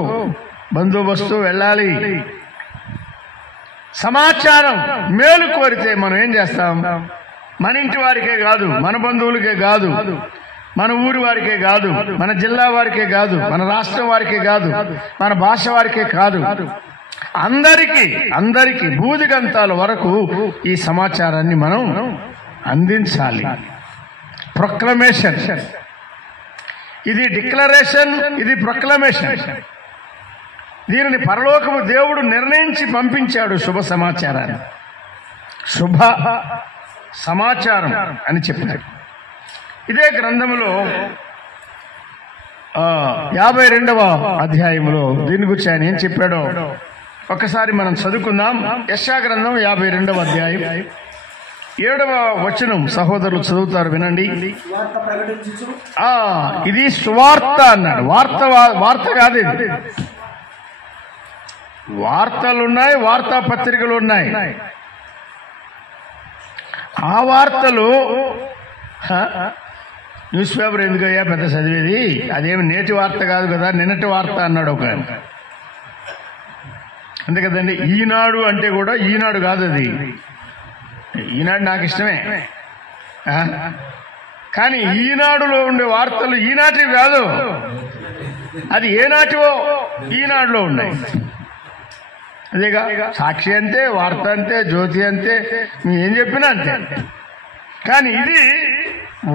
బందోబస్తు వెళ్ళాలి. సమాచారం మేలు కోరితే మనం ఏం చేస్తాం? మన ఇంటి వారికే కాదు, మన బంధువులకే కాదు, మన ఊరి వారికే కాదు, మన జిల్లా వారికే కాదు, మన రాష్ట్రం వారికే కాదు, మన భాష వారికే కాదు, అందరికీ భూదిగంతాల వరకు ఈ సమాచారాన్ని మనం అందించాలి. ప్రొక్లమేషన్, ఇది డిక్లరేషన్, ఇది ప్రొక్లమేషన్. దీనిని పరలోకము దేవుడు నిర్ణయించి పంపించాడు. శుభ సమాచారాన్ని శుభ సమాచారం అని చెప్పాడు. ఇదే గ్రంథంలో 52వ అధ్యాయంలో దీని గురించి ఆయన ఏం చెప్పాడో ఒకసారి మనం చదువుకుందాం. యెషయా గ్రంథం 52వ అధ్యాయం 7వ వచనం సహోదరులు చదువుతారు, వినండి. ఇది సువార్త అన్నాడు. వార్త కాదు ఇది. వార్తలున్నాయి, వార్తాపత్రికలు ఉన్నాయి. ఆ వార్తలు న్యూస్ పేపర్ ఎందుకయ్యా పెద్ద చదివేది? అదేమి నేటి వార్త కాదు కదా, నిన్నటి వార్త అన్నాడు ఒక. అంతే కదండి. ఈనాడు అంటే కూడా ఈనాడు కాదు, అది ఈనాడు నాకు ఇష్టమే, కానీ ఈనాడులో ఉండే వార్తలు ఈనాటివి కాదు, అది ఏనాటివో ఈనాడులో ఉన్నాయి. అదేగా సాక్షి అంతే, వార్త అంతే, జ్యోతి అంతే, నువ్వు ఏం చెప్పినా అంతే. కానీ ఇది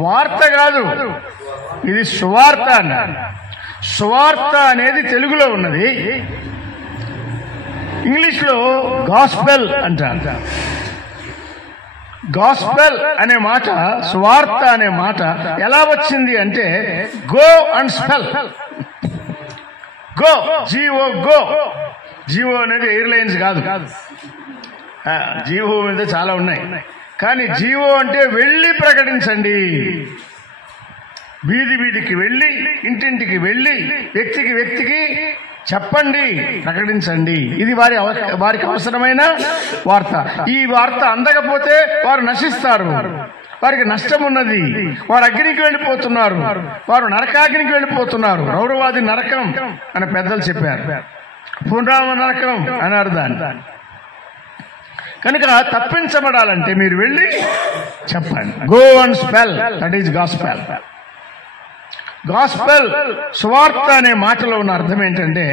వార్త కాదు, ఇది సువార్త అన్నారు. సువార్త అనేది తెలుగులో ఉన్నది, ఇంగ్లీష్లో గాస్పెల్ అంటారు. గాస్పెల్ అనే మాట, సువార్త అనే మాట ఎలా వచ్చింది అంటే go and spell. Go, GO, go. GO అనేది ఎయిర్లైన్స్ కాదు, జీవో మీద చాలా ఉన్నాయి, కానీ జీవో అంటే వెళ్ళి ప్రకటించండి. వీధికి వెళ్ళి, ఇంటింటికి వెళ్ళి, వ్యక్తికి చెప్పండి, ప్రకటించండి. ఇది వారికి అవసరమైన వార్త. ఈ వార్త అందకపోతే వారు నశిస్తారు, వారికి నష్టం ఉన్నది, వారు అగ్నికి వెళ్ళిపోతున్నారు, వారు నరకాగ్నికి వెళ్ళిపోతున్నారు. రౌరవాది నరకం అని పెద్దలు చెప్పారు, పునరామ నరకం అన్నారు దాన్ని. కనుక తప్పించబడాలంటే మీరు వెళ్ళి చెప్పండి. Go and spell, that is gospel. Gospel, సువార్త అనే మాటలో ఉన్న అర్థం ఏంటంటే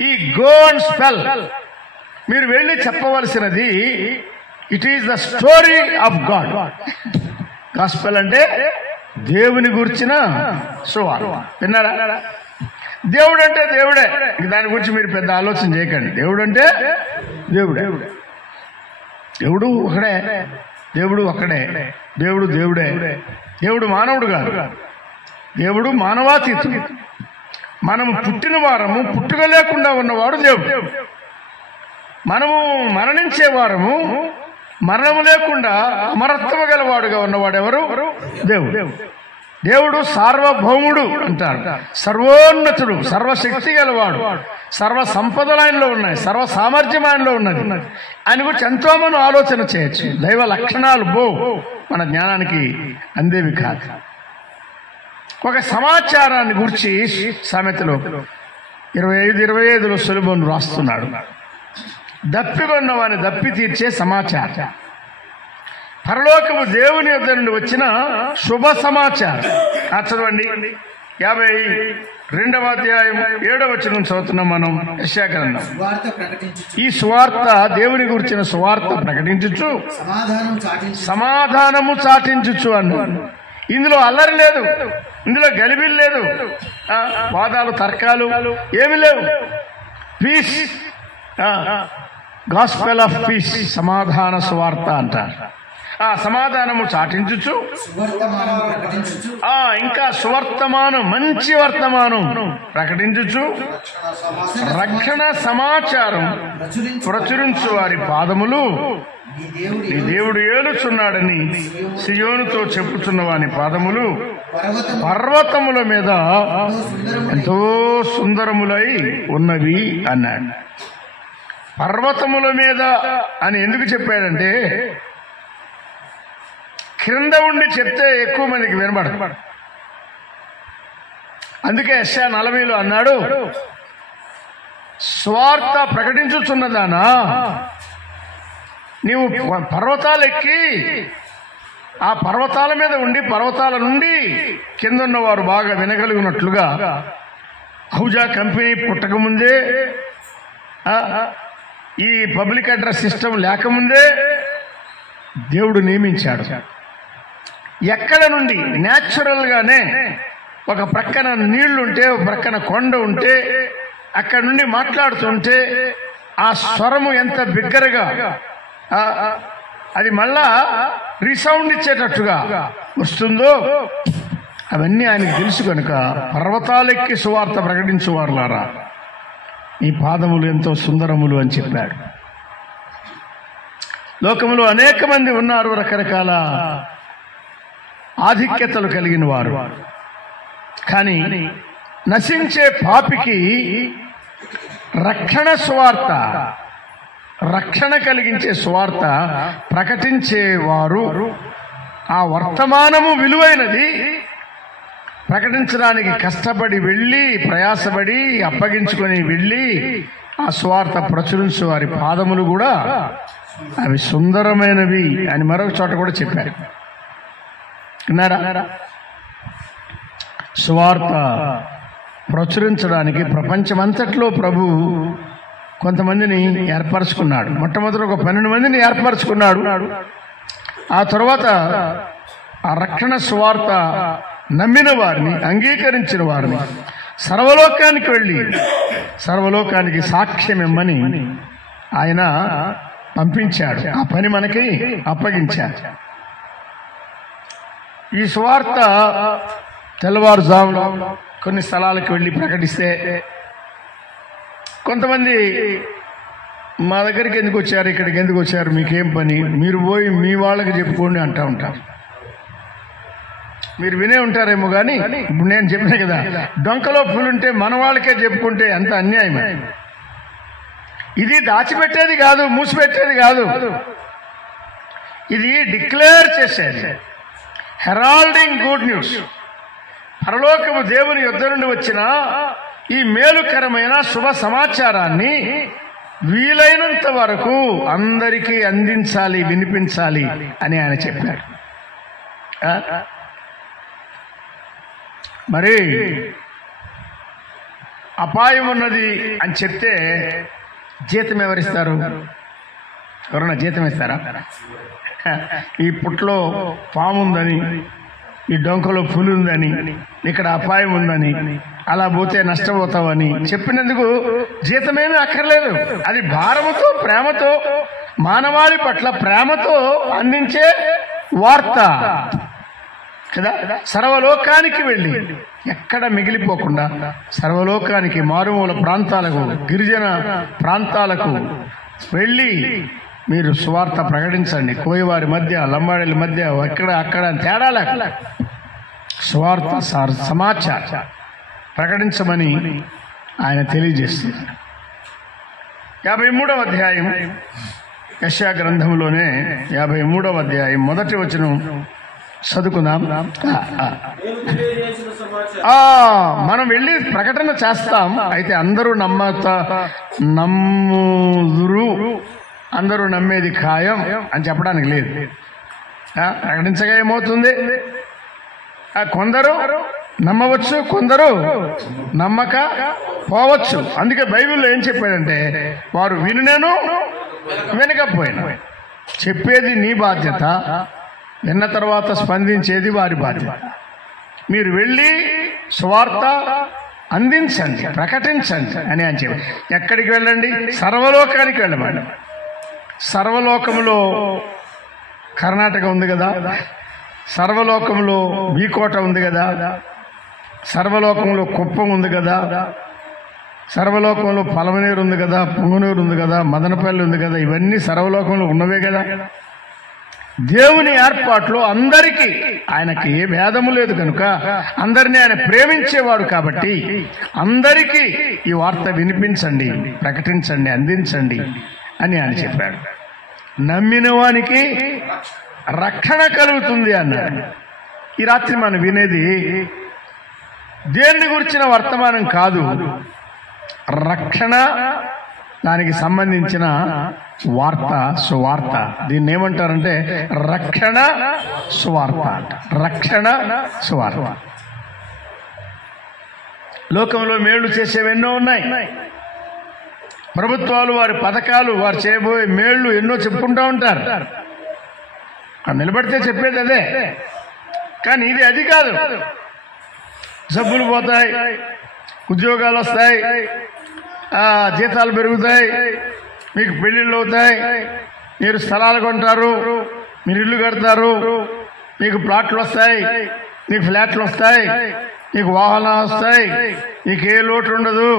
ఈ గో అండ్ స్పెల్, మీరు వెళ్ళి చెప్పవలసినది it is the story of God. Gospel అంటే దేవుని గురించిన సువార్త. విన్నారా? దేవుడు అంటే దేవుడే, దాని గురించి మీరు పెద్ద ఆలోచన చేయకండి. దేవుడు అంటే దేవుడే, దేవుడు ఒకడే, దేవుడు ఒక్కడే, దేవుడు దేవుడే. దేవుడు మానవుడు కాదు, దేవుడు మానవాతీతుడు. మనము పుట్టిన వారము, పుట్టుక లేకుండా ఉన్నవాడు దేవుడు. మనము మరణించే వారము, మరణము లేకుండా అమరత్వం గలవాడుగా ఉన్నవాడు ఎవరు? దేవుడు. దేవుడు సార్వభౌముడు అంటారు, సర్వోన్నతుడు, సర్వశక్తి గలవాడు, సర్వ సంపదలు ఆయనలో ఉన్నాయి, సర్వ సామర్థ్యం ఆయనలో ఉన్నది. ఆయన గురించి ఎంతో మనం ఆలోచన చేయొచ్చు. దైవ లక్షణాలు మన జ్ఞానానికి అందేవి కాదు. ఒక సమాచారాన్ని గురించి సామెతలో 25:25లో సొలొమోను రాస్తున్నాడు. దప్పికొన్న వాని దప్పి తీర్చే సమాచారం, పరలోకము దేవుని యొద్ద నుండి వచ్చిన శుభ సమాచారం. చదవండి, 52వ అధ్యాయం 7వ వచనం చదువుతున్నాం మనం. యెషయా గ్రంథం. ఈ సువార్త, దేవుని గురించిన సువార్త ప్రకటించుచు సమాధానము చాటించుచు అన్నాడు. ఇందులో అల్లరి లేదు, ఇందులో గలిబిలు లేదు, వాదాలు తర్కాలు ఏమి లేవు. పీస్, గాస్పెల్ ఆఫ్ పీస్, సమాధాన సువార్త అంటారు. ఆ సమాధానము చాటించుచు, ఇంకా సువర్తమానం, మంచి వర్తమానం ప్రకటించుచు, రక్షణ సమాచారం ప్రచురించు వారి పాదములు నీ దేవుడు ఏలుచున్నాడని సియోనుతో చెప్పుచున్న వాని పాదములు పర్వతముల మీద ఎంతో సుందరములై ఉన్నవి అన్నాడు. పర్వతముల మీద అని ఎందుకు చెప్పాడంటే, క్రింద ఉండి చెప్తే ఎక్కువ మందికి వినబడదు. అందుకే యెషయా 40లో అన్నాడు, స్వార్థ ప్రకటించుచున్నదానా, నీవు పర్వతాలు ఎక్కి ఆ పర్వతాల మీద ఉండి పర్వతాల నుండి కిందన్న వారు బాగా వినగలిగినట్లుగా, అహుజా కంపెనీ పుట్టకముందే, ఈ పబ్లిక్ అడ్రస్ సిస్టమ్ లేకముందే దేవుడు నియమించాడు. ఎక్కడ నుండి న్యాచురల్ గానే ఒక ప్రక్కన నీళ్లుంటే, ఒక ప్రక్కన కొండ ఉంటే, అక్కడ నుండి మాట్లాడుతుంటే ఆ స్వరము ఎంత బిగ్గరగా, అది మళ్ళా రీసౌండ్ ఇచ్చేటట్టుగా వస్తుందో అవన్నీ ఆయనకు తెలుసు కనుక, పర్వతాలెక్కి సువార్త ప్రకటించువారులారా ఈ పాదములు ఎంతో సుందరములు అని చెప్పాడు. లోకములో అనేక మంది ఉన్నారు, రకరకాల ఆధిక్యతలు కలిగిన వారు. కానీ నశించే పాపికి రక్షణ సువార్త, రక్షణ కలిగించే సువార్త ప్రకటించేవారు, ఆ వర్తమానము విలువైనది, ప్రకటించడానికి కష్టపడి వెళ్ళి, ప్రయాసపడి, అప్పగించుకొని వెళ్ళి ఆ సువార్త ప్రచురించే వారి పాదములు కూడా అవి సుందరమైనవి అని మరొక చోట కూడా చెప్పారు. విన్నారా? సువార్త ప్రచురించడానికి ప్రపంచమంతట్లో ప్రభు కొంతమందిని ఏర్పరచుకున్నాడు. మొట్టమొదటి ఒక 12 మందిని ఏర్పరచుకున్నాడు. ఆ తర్వాత ఆ రక్షణ సువార్త నమ్మిన వారిని, అంగీకరించిన వారిని సర్వలోకానికి వెళ్ళి సర్వలోకానికి సాక్ష్యం ఇమ్మని ఆయన పంపించాడు. ఆ పని మనకి అప్పగించాడు. ఈ సువార్త తెల్లవారుజామున కొన్ని స్థలాలకు వెళ్ళి ప్రకటిస్తే కొంతమంది మా దగ్గరికి ఎందుకు వచ్చారు, ఇక్కడికి ఎందుకు వచ్చారు, మీకేం పని, మీరు పోయి మీ వాళ్ళకి చెప్పుకోండి అంటూ ఉంటారు. మీరు వినే ఉంటారేమో కానీ ఇప్పుడు నేను చెప్పిన కదా, డొంకలో పులుంటే మన వాళ్ళకే చెప్పుకుంటే ఎంత అన్యాయమే. ఇది దాచిపెట్టేది కాదు, మూసిపెట్టేది కాదు, ఇది డిక్లేర్ చేసేది, హెరాల్డింగ్ గుడ్ న్యూస్. పరలోకము దేవుని యొద్ద నుండి వచ్చిన ఈ మేలుకరమైన శుభ సమాచారాన్ని వీలైనంత వరకు అందరికీ అందించాలి, వినిపించాలి అని ఆయన చెప్పారు. మరి అపాయం ఉన్నది అని చెప్తే జీతం ఎవరిస్తారు? ఎవరన్నా జీతం ఇస్తారా? ఈ పుట్లో పాము ఉందని, ఈ డొంకలో పులి ఉందని, ఇక్కడ అపాయం ఉందని, అలా పోతే నష్టపోతావని చెప్పినందుకు జీతమేమీ అక్కర్లేదు. అది భారముతో, ప్రేమతో, మానవాళి పట్ల ప్రేమతో అందించే వార్త కదా. సర్వలోకానికి వెళ్ళి ఎక్కడ మిగిలిపోకుండా సర్వలోకానికి, మారుమూల ప్రాంతాలకు, గిరిజన ప్రాంతాలకు వెళ్ళి మీరు సువార్త ప్రకటించండి. కోయవారి మధ్య, లంబాడీల మధ్య, ఎక్కడ అక్కడ తేడా లేక సువార్త సమాచారం ప్రకటించమని ఆయన తెలియజేస్తున్నారు. 53వ అధ్యాయం యెషయా గ్రంథంలోనే 53వ అధ్యాయం 1వ వచనం చదువుకుందాం. మనం వెళ్ళి ప్రకటన చేస్తాం, అయితే అందరూ నమ్ముదురు, అందరూ నమ్మేది ఖాయం అని చెప్పడానికి లేదు. ప్రకటించగా ఏమవుతుంది, కొందరు నమ్మవచ్చు, కొందరు నమ్మక పోవచ్చు. అందుకే బైబిల్లో ఏం చెప్పాడంటే, వారు వినునేను వినకపోయినా. చెప్పేది నీ బాధ్యత, విన్న తర్వాత స్పందించేది వారి బాధ్యత. మీరు వెళ్ళి సువార్త అందించండి, ప్రకటించండి అని ఆయన చెప్పి, ఎక్కడికి వెళ్ళండి? సర్వలోకానికి వెళ్ళమండి. సర్వలోకములో కర్ణాటక ఉంది కదా, సర్వలోకంలో వీకోట ఉంది కదా, సర్వలోకంలో కుప్పం ఉంది కదా, సర్వలోకంలో పలమనేరు ఉంది కదా, పొంగునూరు ఉంది కదా, మదనపల్లి ఉంది కదా, ఇవన్నీ సర్వలోకంలో ఉన్నవే కదా. దేవుని ఏర్పాట్లో అందరికీ, ఆయనకి ఏ భేదము లేదు కనుక అందరినీ ఆయన ప్రేమించేవాడు కాబట్టి అందరికీ ఈ వార్త వినిపించండి, ప్రకటించండి, అందించండి అని ఆయన చెప్పాడు. నమ్మిన వానికి రక్షణ కలుగుతుంది అన్నాడు. ఈ రాత్రి మనం వినేది దేని గురించిన వర్తమానం కాదు, రక్షణ, దానికి సంబంధించిన వార్త, సువార్త. దీన్ని ఏమంటారంటే రక్షణ సువార్త అంట. రక్షణ సువార్త. లోకంలో మేళ్లు చేసేవి ఎన్నో ఉన్నాయి. ప్రభుత్వాలు వారి పథకాలు, వారు చేయబోయే మేళ్లు ఎన్నో చెప్పుకుంటూ ఉంటారు. నిలబడితే చెప్పేది అదే, కానీ ఇది అది కాదు. జబ్బులు పోతాయి, ఉద్యోగాలు వస్తాయి, జీతాలు పెరుగుతాయి, మీకు పెళ్ళిళ్ళు అవుతాయి, మీరు స్థలాలు కొంటారు, మీరు ఇల్లు కడతారు, మీకు ప్లాట్లు వస్తాయి, మీకు ఫ్లాట్లు వస్తాయి, మీకు వాహనాలు వస్తాయి, మీకు ఏ లోటు ఉండదు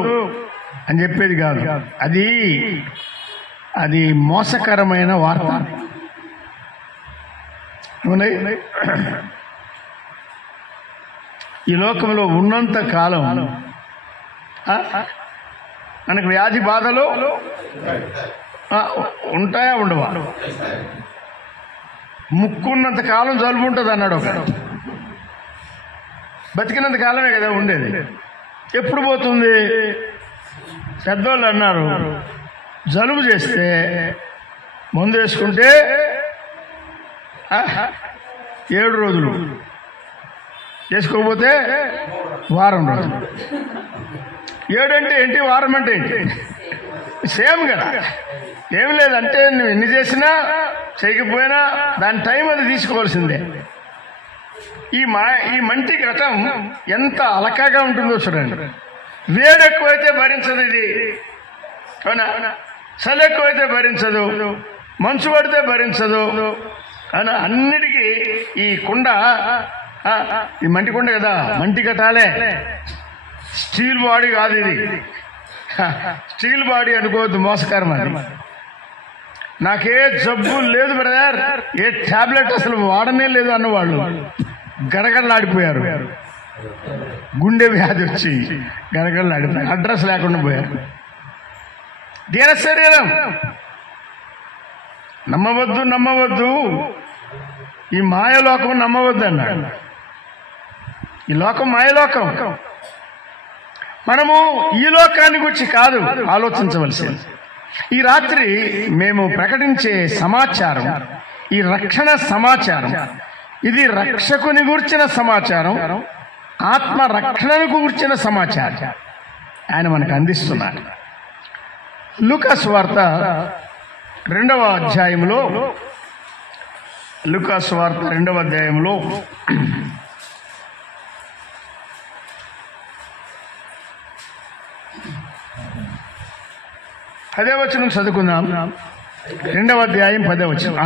అని చెప్పేది కాదు. అది మోసకరమైన వార్త. ఈ లోకంలో ఉన్నంత కాలం మనకు వ్యాధి బాధలు ఉంటాయా, ఉండవా? ముక్కున్నంత కాలం జలుబు ఉంటుంది అన్నాడు ఒకడు. బతికినంత కాలమే కదా ఉండేది. ఎప్పుడు పోతుంది? పెద్దోళ్ళు అన్నారు, జలుబు చేస్తే మందు వేసుకుంటే 7 రోజులు, చేసుకోకపోతే వారం రోజులు. 7 అంటే ఏంటి, వారం అంటే ఏంటి? సేమ్ కదా. ఏం లేదంటే నువ్వు ఎన్ని చేసినా చేయకపోయినా దాని టైం అది తీసుకోవాల్సిందే. ఈ మంటి ఘటం ఎంత అలకాగా ఉంటుందో చూడండి. వేడి ఎక్కువైతే భరించదు ఇది, అవునా? చలి ఎక్కువైతే భరించదు, మంచు పడితే భరించదు, అవునా? అన్నిటికీ ఈ కుండ, ఈ మంటి కుండ కదా, మంటి కట్టాలే. స్టీల్ బాడీ కాదు ఇది. స్టీల్ బాడీ అనుకోవద్దు, మోసకరం అది. నాకే జబ్బు లేదు బ్రదర్, ఏ టాబ్లెట్ అసలు వాడనే లేదు అన్నవాళ్ళు గడగడలాడిపోయారు. గుండె వ్యాధి వచ్చి గడగడలాడిపోయారు, అడ్రస్ లేకుండా పోయారు. దీన శరీరం నమ్మవద్దు, ఈ మాయలోకం నమ్మవద్దు అన్నాడు. ఈ లోకం మాయలోకం. మనము ఈ లోకాన్ని గురించి కాదు ఆలోచించవలసింది. ఈ రాత్రి మేము ప్రకటించే సమాచారం, ఈ రక్షణ సమాచారం, ఇది రక్షకుని గూర్చిన సమాచారం, ఆత్మ రక్షణను గూర్చిన సమాచారం ఆయన మనకు అందిస్తున్నాడు. లూకా సువార్త 2వ అధ్యాయంలో, లూకా సువార్త 2వ అధ్యాయంలో 10వ వచనం చదువుకుందాం. 2వ అధ్యాయం 10వ వచనం.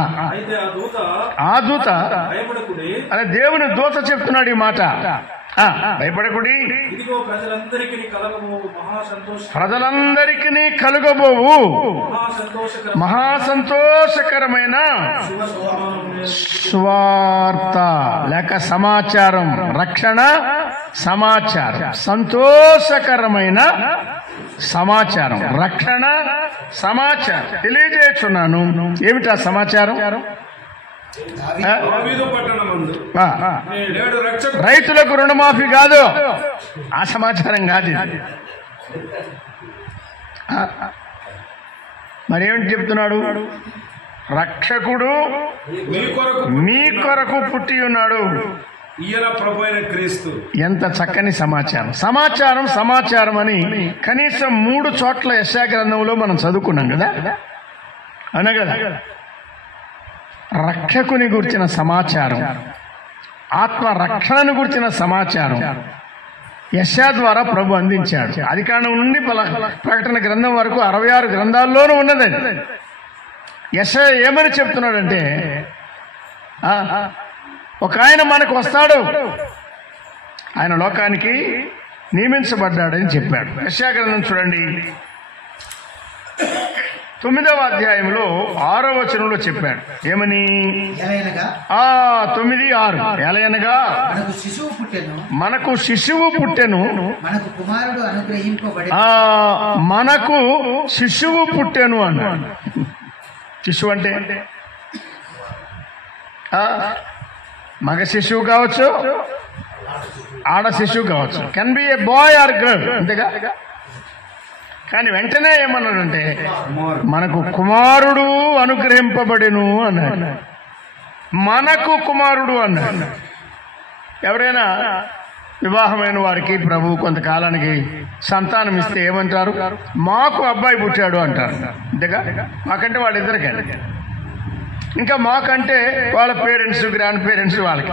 ఆ దూత, అదే దేవుని దూత చెప్తున్నాడు ఈ మాట. భయపడకుడి, ప్రజలందరికీ కలుగబోవు మహాసంతోషకరమైన సువార్త లేక సమాచారం, రక్షణ సమాచారం, సంతోషకరమైన సమాచారం, రక్షణ సమాచారం తెలియజేస్తున్నాను. ఏమిటా సమాచారం? రైతులకు రుణమాఫీ కాదు, ఆ సమాచారం కాదు. మరేమిటి చెప్తున్నాడు? రక్షకుడు మీ కొరకు పుట్టి ఉన్నాడు. ఎంత చక్కని సమాచారం! సమాచారం అని కనీసం 3 చోట్ల యెషయా గ్రంథంలో మనం చదువుకున్నాం కదా, అవునా కదా? రక్షకుని గురించిన సమాచారం, ఆత్మ రక్షణను గురించిన సమాచారం యెషయా ద్వారా ప్రభు అందించాడు. ఆదికాండం నుండి ప్రకటన గ్రంథం వరకు 66 గ్రంథాల్లోనూ ఉన్నదండి. యెషయా ఏమని చెప్తున్నాడంటే, ఒక ఆయన మనకు వస్తాడు, ఆయన లోకానికి నియమించబడ్డాడని చెప్పాడు. యెషయా గ్రంథం చూడండి, 9వ అధ్యాయంలో 6వ వచనంలో చెప్పాడు. ఏమని? 9:6 ఎలయనగా మనకు శిశువు పుట్టెను, మనకు శిశువు పుట్టెను అన్నాడు. శిశువు అంటే మగ శిశువు కావచ్చు, ఆడ శిశువు కావచ్చు. Can be a boy or girl, అంతేగా. కానీ వెంటనే ఏమన్నాడంటే, మనకు కుమారుడు అనుగ్రహింపబడెను అన్నాడు. మనకు కుమారుడు అన్నాడు. ఎవరైనా వివాహమైన వారికి ప్రభు కొంతకాలానికి సంతానం ఇస్తే ఏమంటారు? మాకు అబ్బాయి పుట్టాడు అంటారు, అంతేగా. మాకంటే వాళ్ళిద్దరికే, ఇంకా మాకంటే వాళ్ళ పేరెంట్స్, గ్రాండ్ పేరెంట్స్ వాళ్ళకి.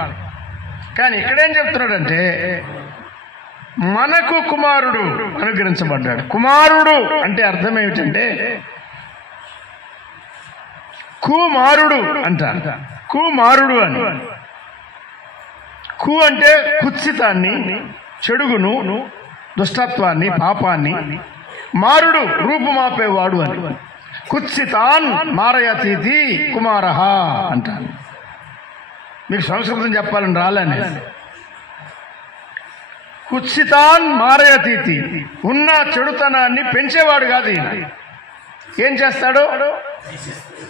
కానీ ఇక్కడేం చెప్తున్నాడంటే, మనకు కుమారుడు అనుగ్రహించబడ్డాడు. కుమారుడు అంటే అర్థం ఏమిటంటే, కుమారుడు అంటారు. కుమారుడు అని, కు అంటే కుత్సితాన్ని, చెడుగును, దుష్టత్వాన్ని, పాపాన్ని, మారుడు రూపుమాపేవాడు అని. కుత్సితాన్ మారయతీతి కుమారః అంటారు. మీకు సంస్కృతం చెప్పాలని రాలని. కుత్సితాన్ మారయతీతి, ఉన్న చెడుతనాన్ని పెంచేవాడు కాదు ఈయన. ఏం చేస్తాడు?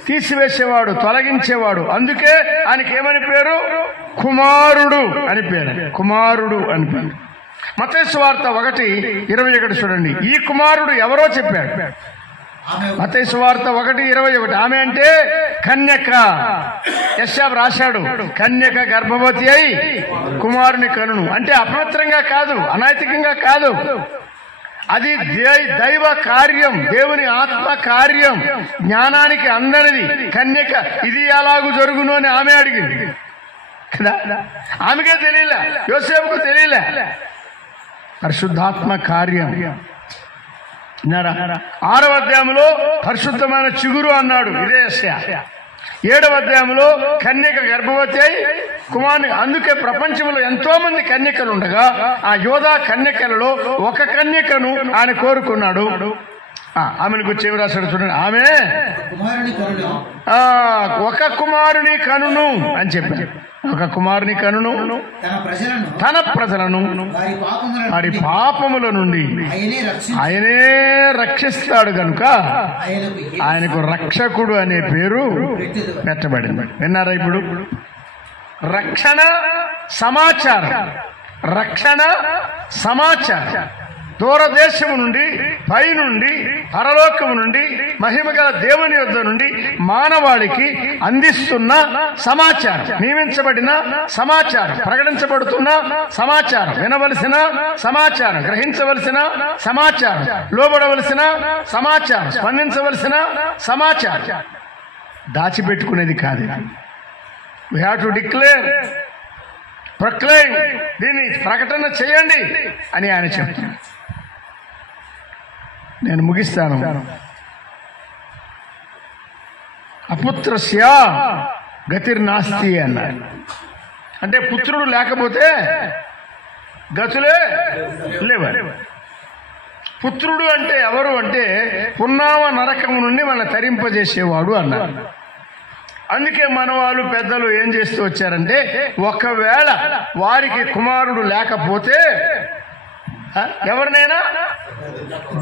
తీసివేసేవాడు, తొలగించేవాడు. అందుకే ఆయనకి ఏమని పేరు? కుమారుడు అని పేరు. కుమారుడు అని పేరు. మత్తయి సువార్త 1:21 చూడండి. ఈ కుమారుడు ఎవరో చెప్పాడు. మత్తయి సువార్త 1:21. ఆమె అంటే కన్యక. యెషయా రాశాడు, కన్యక గర్భవతి అయి కుమారుని కనును. అంటే అపవిత్రంగా కాదు, అనైతికంగా కాదు, అది దైవ కార్యం, దేవుని ఆత్మ కార్యం, జ్ఞానానికి అందరిది. కన్యక ఇది ఎలాగూ జరుగును అని ఆమె అడిగింది కదా. ఆమెకే తెలియలే, యోసేపుకు తెలియలే. పరిశుద్ధాత్మ కార్యం. 6వ అధ్యాయంలో పరిశుద్ధమైన చిగురు అన్నాడు, ఇదే యెషయా. 7వ అధ్యాయంలో కన్యక గర్భవతి అయి కుమారుని. అందుకే ప్రపంచంలో ఎంతో మంది కన్యకలు ఉండగా ఆ యోధా కన్యకలలో ఒక కన్యకను ఆయన కోరుకున్నాడు. ఆమెను గురించి ఏమి రాశాడు చూడండి. ఆమె ఒక కుమారుని కనును అని చెప్పారు. ఒక కుమారుని కనును, తన ప్రజలను వారి పాపముల నుండి ఆయనే రక్షిస్తాడు కనుక ఆయనకు రక్షకుడు అనే పేరు పెట్టబడింది. విన్నారా? ఇప్పుడు రక్షణ సమాచారం, రక్షణ సమాచారం దూరదేశము నుండి, పై నుండి, పరలోకము నుండి, మహిమగల దేవుని యొద్ద నుండి మానవాళికి అందిస్తున్న సమాచారం, నియమించబడిన సమాచారం, ప్రకటించబడుతున్న సమాచారం, వినవలసిన సమాచారం, గ్రహించవలసిన సమాచారం, లోబడవలసిన సమాచారం, స్పందించవలసిన సమాచారం. దాచిపెట్టుకునేది కాదు. We have to declare, proclaim, దీన్ని ప్రకటన చేయండి అని ఆయన చెప్తారు. నేను ముగిస్తాను. అపుత్రస్య గతిర్నాస్తి అన్నారు. అంటే పుత్రుడు లేకపోతే గతులే లేవు. పుత్రుడు అంటే ఎవరు అంటే పున్నామ నరకము నుండి మన తరింపజేసేవాడు అన్నారు. అందుకే మన వాళ్ళు పెద్దలు ఏం చేస్తూ వచ్చారంటే, ఒకవేళ వారికి కుమారుడు లేకపోతే ఎవరినైనా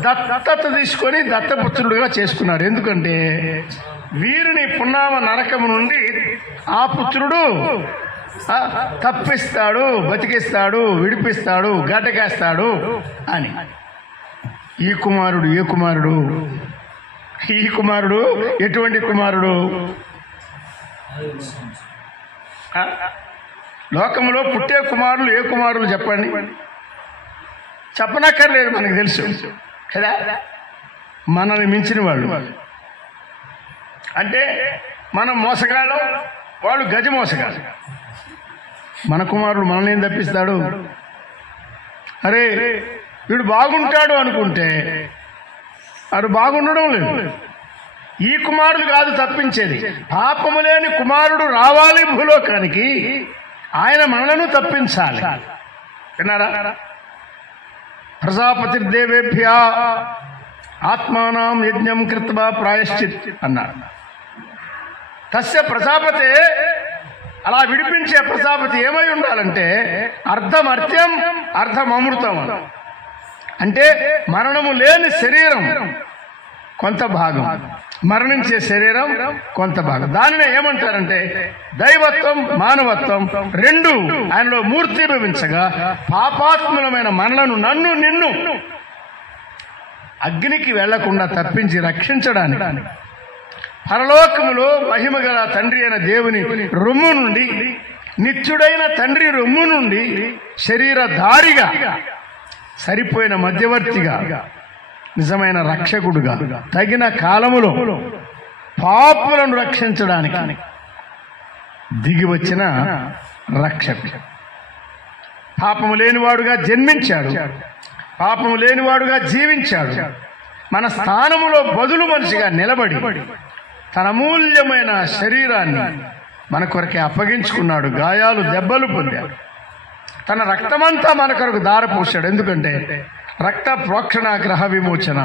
దత్తత తీసుకొని దత్తపుత్రుడుగా చేసుకున్నారు. ఎందుకంటే వీరిని పున్నామ నరకము నుండి ఆ పుత్రుడు తప్పిస్తాడు, బతికిస్తాడు, విడిపిస్తాడు, గడ్డకేస్తాడు అని. ఈ కుమారుడు ఏ కుమారుడు? ఈ కుమారుడు ఎటువంటి కుమారుడు? లోకంలో పుట్టే కుమారులు ఏ కుమారులు చెప్పండి? చెప్పనక్కర్లేదు, మనకు తెలుసు కదా. మనల్ని మించిన వాళ్ళు అంటే మనం మోసగాళ్ళం, వాళ్ళు గజ మోసగాళ్ళు. మన కుమారుడు మనల్ని ఏం తప్పిస్తాడు? అరే వీడు బాగుంటాడు అనుకుంటే వాడు బాగుండడం లేదు. ఈ కుమారుడు కాదు తప్పించేది, పాపము లేని కుమారుడు రావాలి భూలోకానికి, ఆయన మనలను తప్పించాలి. విన్నారా? ప్రజాపతిర్దేవేభ్య ఆత్మానం యజ్ఞం కృత్వా ప్రాయశ్చిత్ అన్నారు. తస్య ప్రజాపతే, అలా విడిపించే ప్రజాపతి ఏమై ఉండాలంటే అర్ధమర్త్యం అర్ధమమృతం. అంటే మరణము లేని శరీరం కొంత భాగం, మరణించే శరీరం కొంత భాగం. దానిని ఏమంటారంటే దైవత్వం మానవత్వం రెండు ఆయనలో మూర్తిభవించగా పాపాత్ములమైన మనలను, నన్ను నిన్ను అగ్నికి వెళ్లకుండా తప్పించి రక్షించడానికి పరలోకములో మహిమగల తండ్రి అయిన దేవుని రొమ్ము నుండి, నిత్యుడైన తండ్రి రొమ్ము నుండి శరీరధారిగా, సరిపోయిన మధ్యవర్తిగా, నిజమైన రక్షకుడుగా తగిన కాలములో పాపులను రక్షించడానికి దిగి వచ్చిన రక్షకుడు. పాపము లేనివాడుగా జన్మించాడు, పాపము లేనివాడుగా జీవించాడు. మన స్థానములో బదులు మనిషిగా నిలబడి తన అమూల్యమైన శరీరాన్ని మన కొరకే అప్పగించుకున్నాడు. గాయాలు దెబ్బలు పొందాడు. తన రక్తమంతా మన కొరకు దారపోశాడు. ఎందుకంటే రక్త ప్రోక్షణ గ్రహ విమోచన.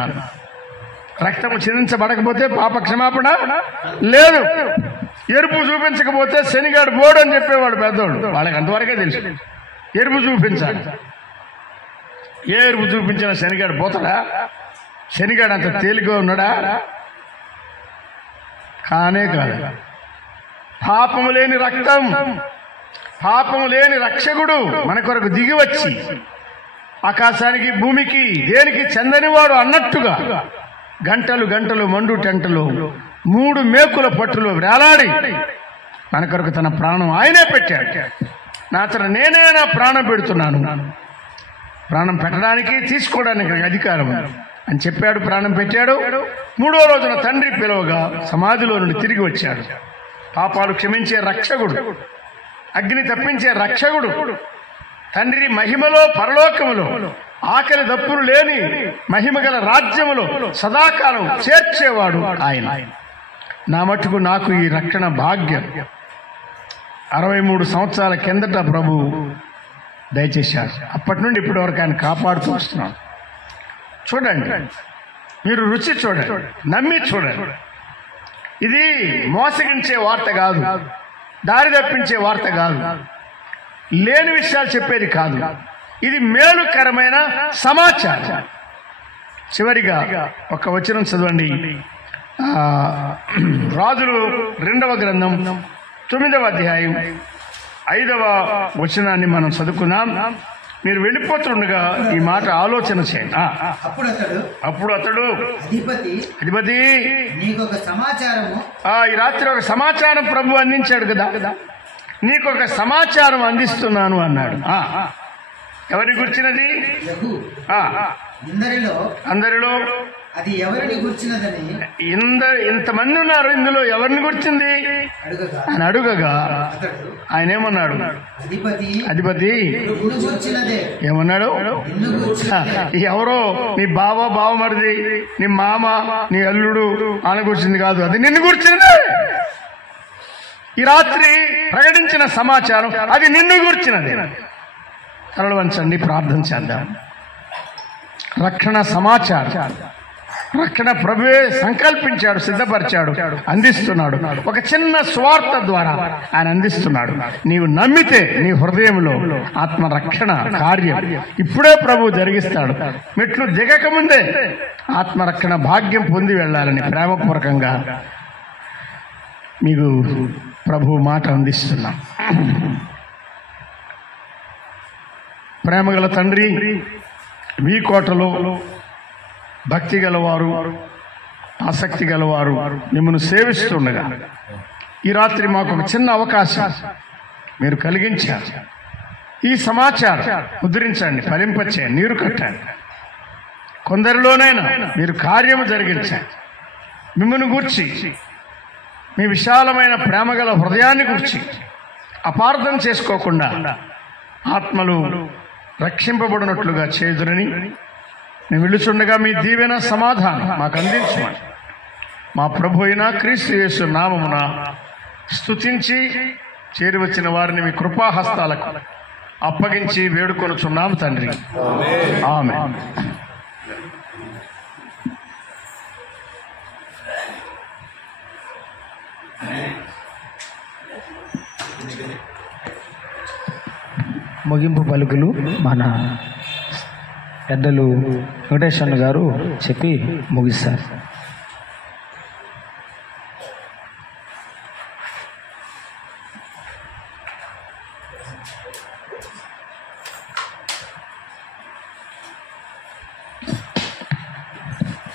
రక్తము చిందించబడకపోతే పాప క్షమాపణ లేదు. ఎరుపు చూపించకపోతే శనిగాడు బోడు అని చెప్పేవాడు పెద్దోడు. వాళ్ళకి అంతవరకే తెలుసు, ఎరుపు చూపించాలి. ఏ ఎరుపు చూపించినా శనిగాడు పోతాడా? శనిగాడు అంత తేలిగ్గా ఉన్నాడా? కానే కాదు. పాపము లేని రక్తం, పాపము లేని రక్షకుడు మన కొరకు దిగి వచ్చి ఆకాశానికి భూమికి దేనికి చెందనివాడు అన్నట్టుగా గంటలు గంటలు మండు టెంటలు 3 మేకుల పట్టులో వేలాడి మన కొరకు తన ప్రాణం ఆయనే పెట్టాడు. నేనే నా ప్రాణం పెడుతున్నాను. ప్రాణం పెట్టడానికి తీసుకోవడానికి నాకు అధికారం అని చెప్పాడు. ప్రాణం పెట్టాడు. 3వ రోజున తండ్రి పిలువగా సమాధిలో నుండి తిరిగి వచ్చాడు. పాపాలు క్షమించే రక్షకుడు, అగ్ని తప్పించే రక్షకుడు, తండ్రి మహిమలో పరలోకములో ఆకలి దప్పులు లేని మహిమగల రాజ్యములో సదాకాలం చేర్చేవాడు ఆయన. నా మట్టుకు నాకు ఈ రక్షణ భాగ్యం 63 సంవత్సరాల కిందట ప్రభు దయచేశాడు. అప్పటి నుండి ఇప్పటి వరకు ఆయన కాపాడుతూ వస్తున్నాడు. చూడండి, మీరు రుచి చూడండి, నమ్మి చూడండి. ఇది మోసగించే వార్త కాదు, దారి తప్పించే వార్త కాదు, లేని విషయాలు చెప్పేది కాదు. ఇది మేలుకరమైన సమాచారం. చివరిగా ఒక వచనం చదవండి. రాజులు 2వ గ్రంథం 9వ అధ్యాయం 5వ వచనాన్ని మనం చదువుకున్నాం. మీరు వెళ్ళిపోతుండగా ఈ మాట ఆలోచన చేయండి. అప్పుడు అతడు అధిపతి ఈ రాత్రి ఒక సమాచారం ప్రభు అందించాడు కదా, నీకు ఒక సమాచారం అందిస్తున్నాను అన్నాడు. ఎవరి గురించినది? అందరిలో అది ఎవరిని గుర్చినదని ఇంతమంది ఉన్నారు, ఇందులో ఎవరిని గుర్చింది అని అడుగగా ఆయన ఏమన్నాడు? అధిపతి ఏమన్నాడు? ఎవరో నీ బావమరిది, నీ మామ, నీ అల్లుడు ఆయన గుర్చింది కాదు, అది నిన్ను గుర్చింది. ఈ రాత్రి ప్రకటించిన సమాచారం అది నిన్ను గుర్చినది. తలలు వంచండి, ప్రార్థన చేద్దాం. రక్షణ సమాచారం, రక్షణ ప్రభువే సంకల్పించాడు, సిద్ధపరిచాడు, అందిస్తున్నాడు. ఒక చిన్న స్వార్థ ద్వారా ఆయన అందిస్తున్నాడు. నీవు నమ్మితే నీ హృదయంలో ఆత్మరక్షణ కార్యం ఇప్పుడే ప్రభు జరిగిస్తాడు. మెట్లు దిగకముందే ఆత్మరక్షణ భాగ్యం పొంది వెళ్ళాలని ప్రేమపూర్వకంగా మీకు ప్రభు మాట అందిస్తున్నాం. ప్రేమగల తండ్రి, మీ కోటలో భక్తి గలవారు, ఆసక్తి గలవారు మిమ్మల్ని సేవిస్తుండగా ఈ రాత్రి మాకు ఒక చిన్న అవకాశం మీరు కలిగించారు. ఈ సమాచారం ముద్రించండి, ఫలింపచేయండి, నీరు కట్టండి. కొందరిలోనైనా మీరు కార్యము జరిగించండి. మిమ్మల్ని గూర్చి, మీ విశాలమైన ప్రేమగల హృదయాన్ని గూర్చి, అపార్థం చేసుకోకుండా ఆత్మలు రక్షింపబడినట్లుగా చేదురని నేను వెళ్ళుచుండగా మీ దీవెన సమాధానం మాకు అందించమని మా ప్రభు అయిన క్రీస్తు యేసు నామమున స్తుతించి చేరి వచ్చిన వారిని మీ కృపాహస్తాలకు అప్పగించి వేడుకొనుచున్నాము తండ్రి. ఆమేన్. ముగింపు పలుకులు మన పెద్దలు వెంకటేశ్వర గారు చెప్పి ముగిస్తారు.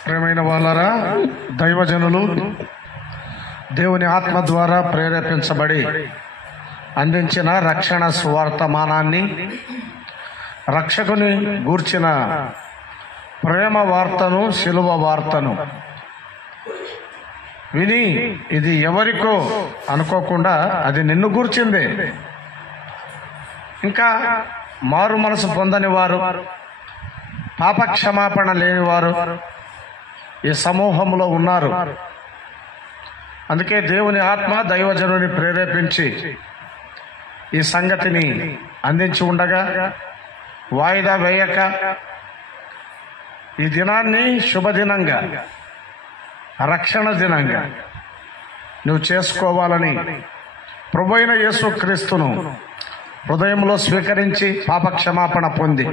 ప్రియమైన వాళ్ళారా, దైవజనులు దేవుని ఆత్మ ద్వారా ప్రేరేపించబడి అందించిన రక్షణ సువార్తమానాన్ని, రక్షకుని గూర్చిన ప్రేమ వార్తను, శిలువ వార్తను విని ఇది ఎవరికో అనుకోకుండా అది నిన్ను గూర్చిందే. ఇంకా మారు మనసు పొందని వారు, పాపక్షమాపణ లేని వారు ఈ సమూహంలో ఉన్నారు. అందుకే దేవుని ఆత్మ దైవజనుని ప్రేరేపించి ఈ సంగతిని అందించి ఉండగా వాయిదా వేయక ఈ దినాన్ని శుభదినంగా, రక్షణ దినంగా నువ్వు చేసుకోవాలని ప్రభువైన యేసుక్రీస్తును హృదయంలో స్వీకరించి పాపక్షమాపణ పొంది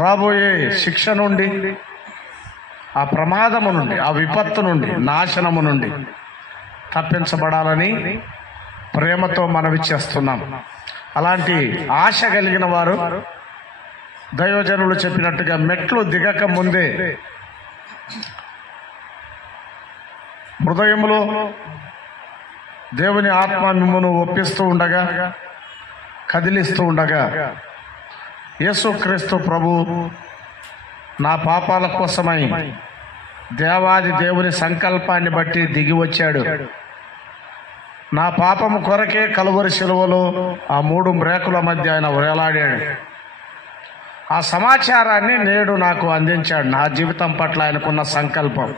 రాబోయే శిక్ష నుండి, ఆ ప్రమాదము నుండి, ఆ విపత్తు నుండి, నాశనము నుండి తప్పించబడాలని ప్రేమతో మనవి చేస్తున్నాం. అలాంటి ఆశ కలిగిన వారు దైవజనులు చెప్పినట్టుగా మెట్లు దిగక ముందే హృదయంలో దేవుని ఆత్మ మిమ్మల్ని ఒప్పిస్తూ ఉండగా, కదిలిస్తూ ఉండగా, యేసుక్రీస్తు ప్రభు నా పాపాల కోసమై దేవాది దేవుని సంకల్పాన్ని బట్టి దిగి వచ్చాడు, నా పాపము కొరకే కలువరి శిలువలో ఆ 3 మ్రేకుల మధ్య ఆయన వేలాడాడు, ఆ సమాచారాన్ని నేడు నాకు అందించాడు. నా జీవితం పట్ల ఆయనకున్న సంకల్పం,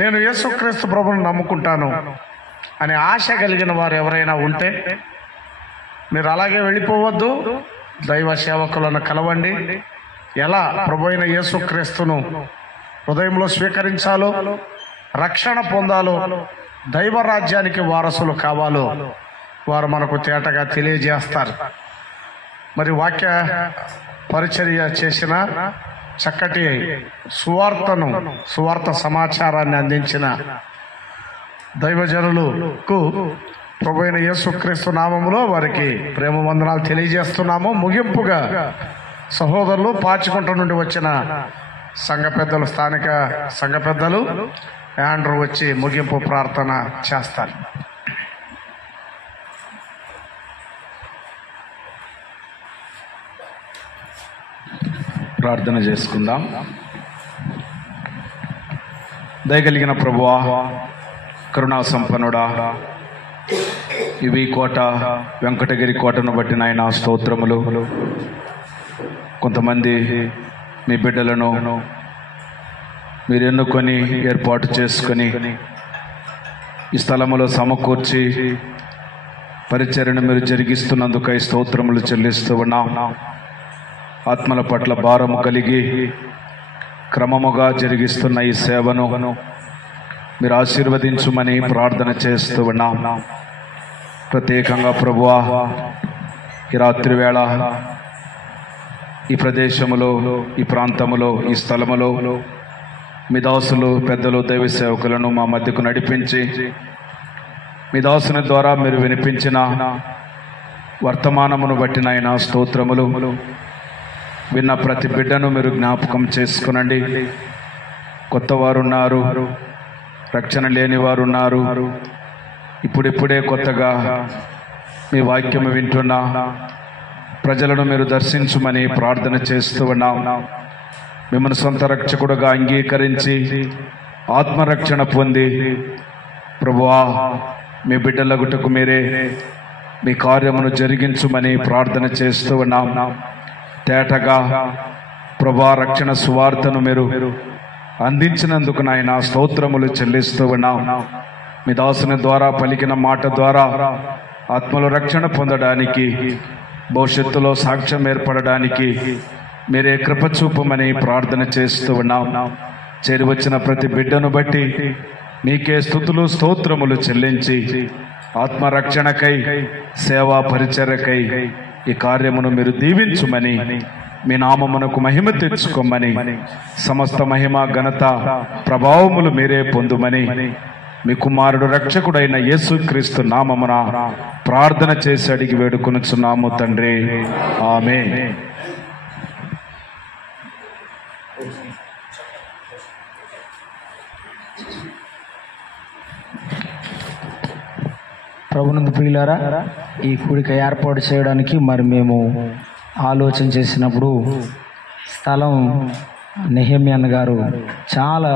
నేను యేసుక్రీస్తు ప్రభువును నమ్ముకుంటాను అనే ఆశ కలిగిన వారు ఎవరైనా ఉంటే మీరు అలాగే వెళ్ళిపోవద్దు. దైవ సేవకులను కలవండి. ఎలా ప్రభువైన యేసుక్రీస్తును హృదయంలో స్వీకరించాలో, రక్షణ పొందాలో, దైవ రాజ్యానికి వారసులు కావాలో వారు మనకు తేటగా తెలియజేస్తారు. మరి వాక్య పరిచర్య చేసిన చక్కటి సువార్త సమాచారాన్ని అందించిన దైవజనులకు ప్రభువైన యేసుక్రీస్తు నామములో వారికి ప్రేమ వందనాలు తెలియజేస్తున్నాము. ముగింపుగా సహోదరులు పాచికుంట నుండి వచ్చిన సంఘ పెద్దలు, స్థానిక సంఘ పెద్దలు యాండ్రూ వచ్చి ముగింపు ప్రార్థన చేస్తారు. ప్రార్థన చేసుకుందాం. దయగలిగిన ప్రభువా, కరుణా సంపన్నుడా, ఇవి కోట వెంకటగిరి కోటను బట్టి నాయన స్తోత్రములు. కొంతమంది మీ బిడ్డలను మీరు ఎన్నుకొని ఏర్పాటు చేసుకొని ఈ స్థలములో సమకూర్చి పరిచర్యను మీరు జరిగిస్తున్నందుకై స్తోత్రములు చెల్లిస్తూ ఉన్నాం. ఆత్మల పట్ల భారము కలిగి క్రమముగా జరిగిస్తున్న ఈ సేవను మీరు ఆశీర్వదించుమని ప్రార్థన చేస్తూ ఉన్నాం. ప్రత్యేకంగా ప్రభువా, ఈ రాత్రి వేళ ఈ ప్రదేశములో, ఈ ప్రాంతములో, ఈ స్థలములో మీ దాసులు, పెద్దలు, దైవ సేవకులను మా మధ్యకు నడిపించి మీ దాసుని ద్వారా మీరు వినిపించిన వర్తమానమును బట్టి నాయన స్తోత్రములు. విన్న ప్రతి బిడ్డను మీరు జ్ఞాపకం చేసుకునండి. కొత్త వారు ఉన్నారు, రక్షణ లేని వారు ఉన్నారు. ఇప్పుడిప్పుడే కొత్తగా మీ వాక్యము వింటున్న ప్రజలను మీరు దర్శించుమని ప్రార్థన చేస్తూ ఉన్నాం. మిమ్మల్ని సొంత రక్షకుడుగా అంగీకరించి ఆత్మరక్షణ పొంది ప్రభువా మీ బిడ్డలగుటకు మీరే మీ కార్యమును జరిగించుమని ప్రార్థన చేస్తూ ఉన్నాం. తేటగా ప్రభా రక్షణ సువార్తను మీరు అందించినందుకు నాయన స్తోత్రములు చెల్లిస్తూ ఉన్నాం. మీ దాసుని ద్వారా పలికిన మాట ద్వారా ఆత్మల రక్షణ పొందడానికి, భవిష్యత్తులో సాక్ష్యం ఏర్పడడానికి మీరే కృప చూపమని ప్రార్థన చేస్తూ ఉన్నాం. చేరి వచ్చిన ప్రతి బిడ్డను బట్టి మీకే స్తుతులు స్తోత్రములు చెల్లించి ఆత్మరక్షణకై, సేవా పరిచర్యకై ఈ కార్యమును మీరు దీవించుమని, మీ నామమునకు మహిమ తెచ్చుకోమని, సమస్త మహిమ ఘనత ప్రభావములు మీరే పొందుమని మీ కుమారుడు రక్షకుడైన యేసుక్రీస్తు నామమున ప్రార్థన చేసి అడిగి వేడుకొనుచున్నాము తండ్రి. ఆమేన్. ప్రభునందు ప్రియులారా, ఈ కూడిక ఏర్పాటు చేయడానికి మరి మేము ఆలోచన చేసినప్పుడు స్థలం నెహెమ్యా అన్న గారు చాలా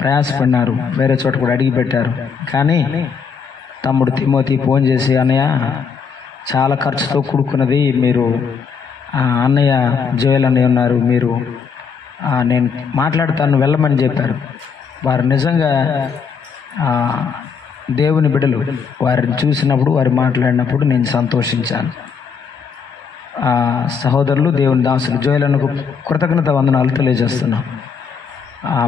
ప్రయాసపడినారు. వేరే చోట కూడా అడిగి పెట్టారు. కానీ తమ్ముడు తిమోతి ఫోన్ చేసి, అన్నయ్య చాలా ఖర్చుతో కూడుకున్నది, మీరు అన్నయ్య జోయల్ అన్నయ్య ఉన్నారు, మీరు నేను మాట్లాడతాను వెళ్ళమని చెప్పారు. వారు నిజంగా దేవుని బిడ్డలు. వారిని చూసినప్పుడు, వారు మాట్లాడినప్పుడు నేను సంతోషించాను. సహోదరులు, దేవుని దాసులు జోయలకు కృతజ్ఞత వందనాలు తెలియజేస్తున్నాం.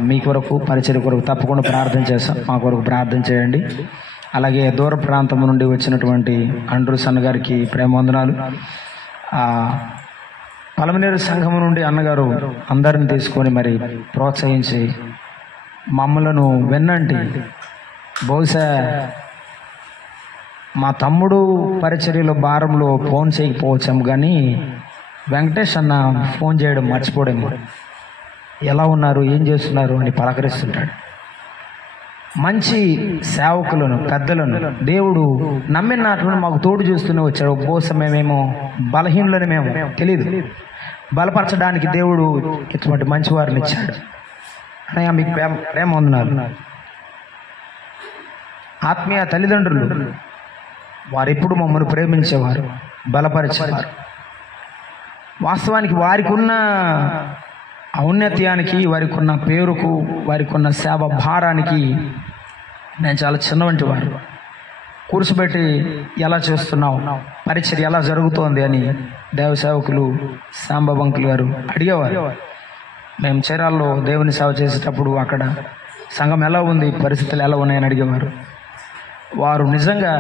మీ కొరకు, పరిచయ కొరకు తప్పకుండా ప్రార్థన చేస్తాం. మా కొరకు ప్రార్థన చేయండి. అలాగే దూర ప్రాంతం నుండి వచ్చినటువంటి అండ్రూస్ అన్న గారికి ప్రేమ వందనాలు. పలమనేరు సంఘం నుండి అన్నగారు అందరిని తీసుకొని మరి ప్రోత్సహించి మమ్మలను వెన్నంటి, బహుశా మా తమ్ముడు పరిచర్యలో భారంలో ఫోన్ చేయకపోవచ్చాము, కానీ వెంకటేష్ అన్న ఫోన్ చేయడం మర్చిపోడేమో. ఎలా ఉన్నారు, ఏం చేస్తున్నారు అని పలకరిస్తుంటాడు. మంచి సేవకులను, పెద్దలను దేవుడు నమ్మినట్లు మాకు తోడు చూస్తూనే వచ్చాడు. బహుశా మేమేమో బలహీనులని మేము తెలియదు, బలపరచడానికి దేవుడు ఇటువంటి మంచి వారిని ఇచ్చాడు. అన్నయ్య మీకు ప్రేమ వందనాలు. ఆత్మీయ తల్లిదండ్రులు వారెప్పుడు మమ్మల్ని ప్రేమించేవారు, బలపరిచేవారు. వాస్తవానికి వారికి ఉన్న ఔన్నత్యానికి, వారికి ఉన్న పేరుకు, వారికి ఉన్న సేవ భారానికి నేను చాలా చిన్నవంటి వారు. కూర్చోబెట్టి ఎలా చేస్తున్నావు, పరిచర్య ఎలా జరుగుతోంది అని దేవ సేవకులు సాంబవంకులు గారు అడిగేవారు. మేము చీరాల్లో దేవుని సేవ చేసేటప్పుడు అక్కడ సంఘం ఎలా ఉంది, పరిస్థితులు ఎలా ఉన్నాయని అడిగేవారు. వారు నిజంగా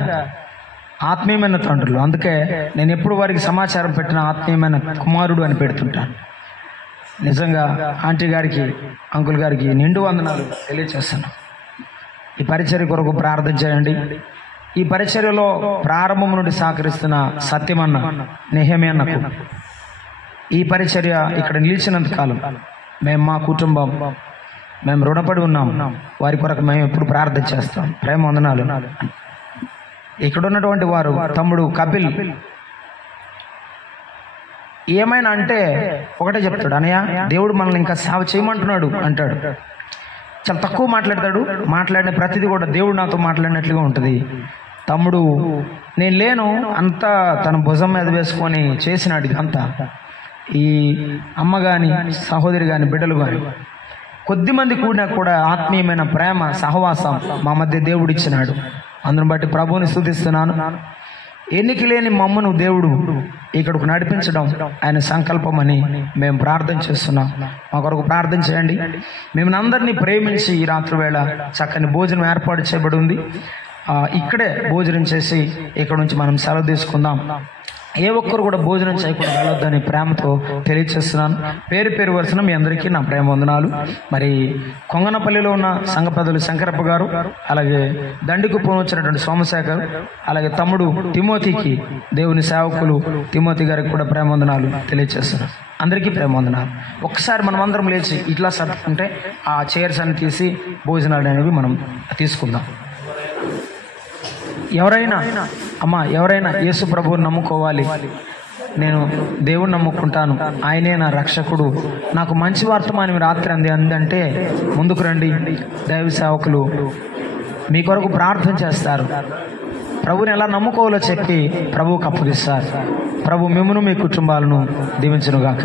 ఆత్మీయమైన తండ్రులు. అందుకే నేను ఎప్పుడు వారికి సమాచారం పెట్టిన ఆత్మీయమైన కుమారుడు అని పెడుతుంటాను. నిజంగా ఆంటీ గారికి, అంకుల్ గారికి నిండు వందనాలు తెలియజేస్తాను. ఈ పరిచర్య కొరకు ప్రార్థన చేయండి. ఈ పరిచర్యలో ప్రారంభం నుండి సహకరిస్తున్న సత్యమన్న, నెహెమ్యా అన్నకు ఈ పరిచర్య ఇక్కడ నిలిచినంత కాలం మేము, మా కుటుంబం, మేము రుణపడి ఉన్నాం. వారి కొరకు మేము ఎప్పుడు ప్రార్థన చేస్తాం. ప్రేమ వందనాలు. ఇక్కడ ఉన్నటువంటి వారు తమ్ముడు కపిల్ ఏమైనా అంటే ఒకటే చెప్తాడు, అన్నయ్య దేవుడు మనల్ని ఇంకా సేవ చేయమంటున్నాడు అంటాడు. చాలా తక్కువ మాట్లాడతాడు. మాట్లాడిన ప్రతిదీ కూడా దేవుడు నాతో మాట్లాడినట్లుగా ఉంటుంది. తమ్ముడు నేను లేను అంతా తన భుజం మీద వేసుకొని చేసినాడు ఇదంతా. ఈ అమ్మ కానీ, సహోదరి కానీ, బిడ్డలు కానీ కొద్దిమంది కూడినా కూడా ఆత్మీయమైన ప్రేమ, సహవాసం మా మధ్య దేవుడు ఇచ్చినాడు. అందును బట్టి ప్రభువుని స్తుతిస్తున్నాను. ఎన్నిక లేని మమ్మను దేవుడు ఇక్కడకు నడిపించడం ఆయన సంకల్పం అని మేము ప్రార్థన చేస్తున్నాం. మా కొరకు ప్రార్థన చేయండి. మిమ్మల్ని అందరినీ ప్రేమించి ఈ రాత్రి వేళ చక్కని భోజనం ఏర్పాటు చేయబడి ఉంది. ఇక్కడే భోజనం చేసి ఇక్కడ నుంచి మనం సెలవు తీసుకుందాం. ఏ ఒక్కరు కూడా భోజనం చేయకుండా వెళ్ళొద్దని ప్రేమతో తెలియజేస్తున్నాను. పేరు పేరు వరుసన మీ అందరికీ నా ప్రేమ వందనాలు. మరి కొంగనపల్లిలో ఉన్న సంఘ పెద్దలు శంకరప్ప గారు, అలాగే దండికుప్పం వచ్చినటువంటి సోమశేఖర్, అలాగే తమ్ముడు తిమోతికి, దేవుని సేవకులు తిమోతి గారికి కూడా ప్రేమ వందనాలు తెలియజేస్తున్నాను. అందరికీ ప్రేమ వందనాలు. ఒక్కసారి మనం అందరం లేచి ఇట్లా సర్దుకుంటే ఆ చైర్స్ అన్ని తీసి భోజనాలు అనేవి మనం తీసుకుందాం. ఎవరైనా యేసు ప్రభువుని నమ్ముకోవాలి, నేను దేవుణ్ణి నమ్ముకుంటాను, ఆయనే నా రక్షకుడు, నాకు మంచి వర్తమానం రాత్రి అందంటే ముందుకు రండి. దైవ సేవకులు మీ కొరకు ప్రార్థన చేస్తారు. ప్రభుని ఎలా నమ్ముకోవాలో చెప్పి ప్రభువుకు అప్పగిస్తారు. ప్రభు మిమ్మును మీ కుటుంబాలను దీవించునుగాక.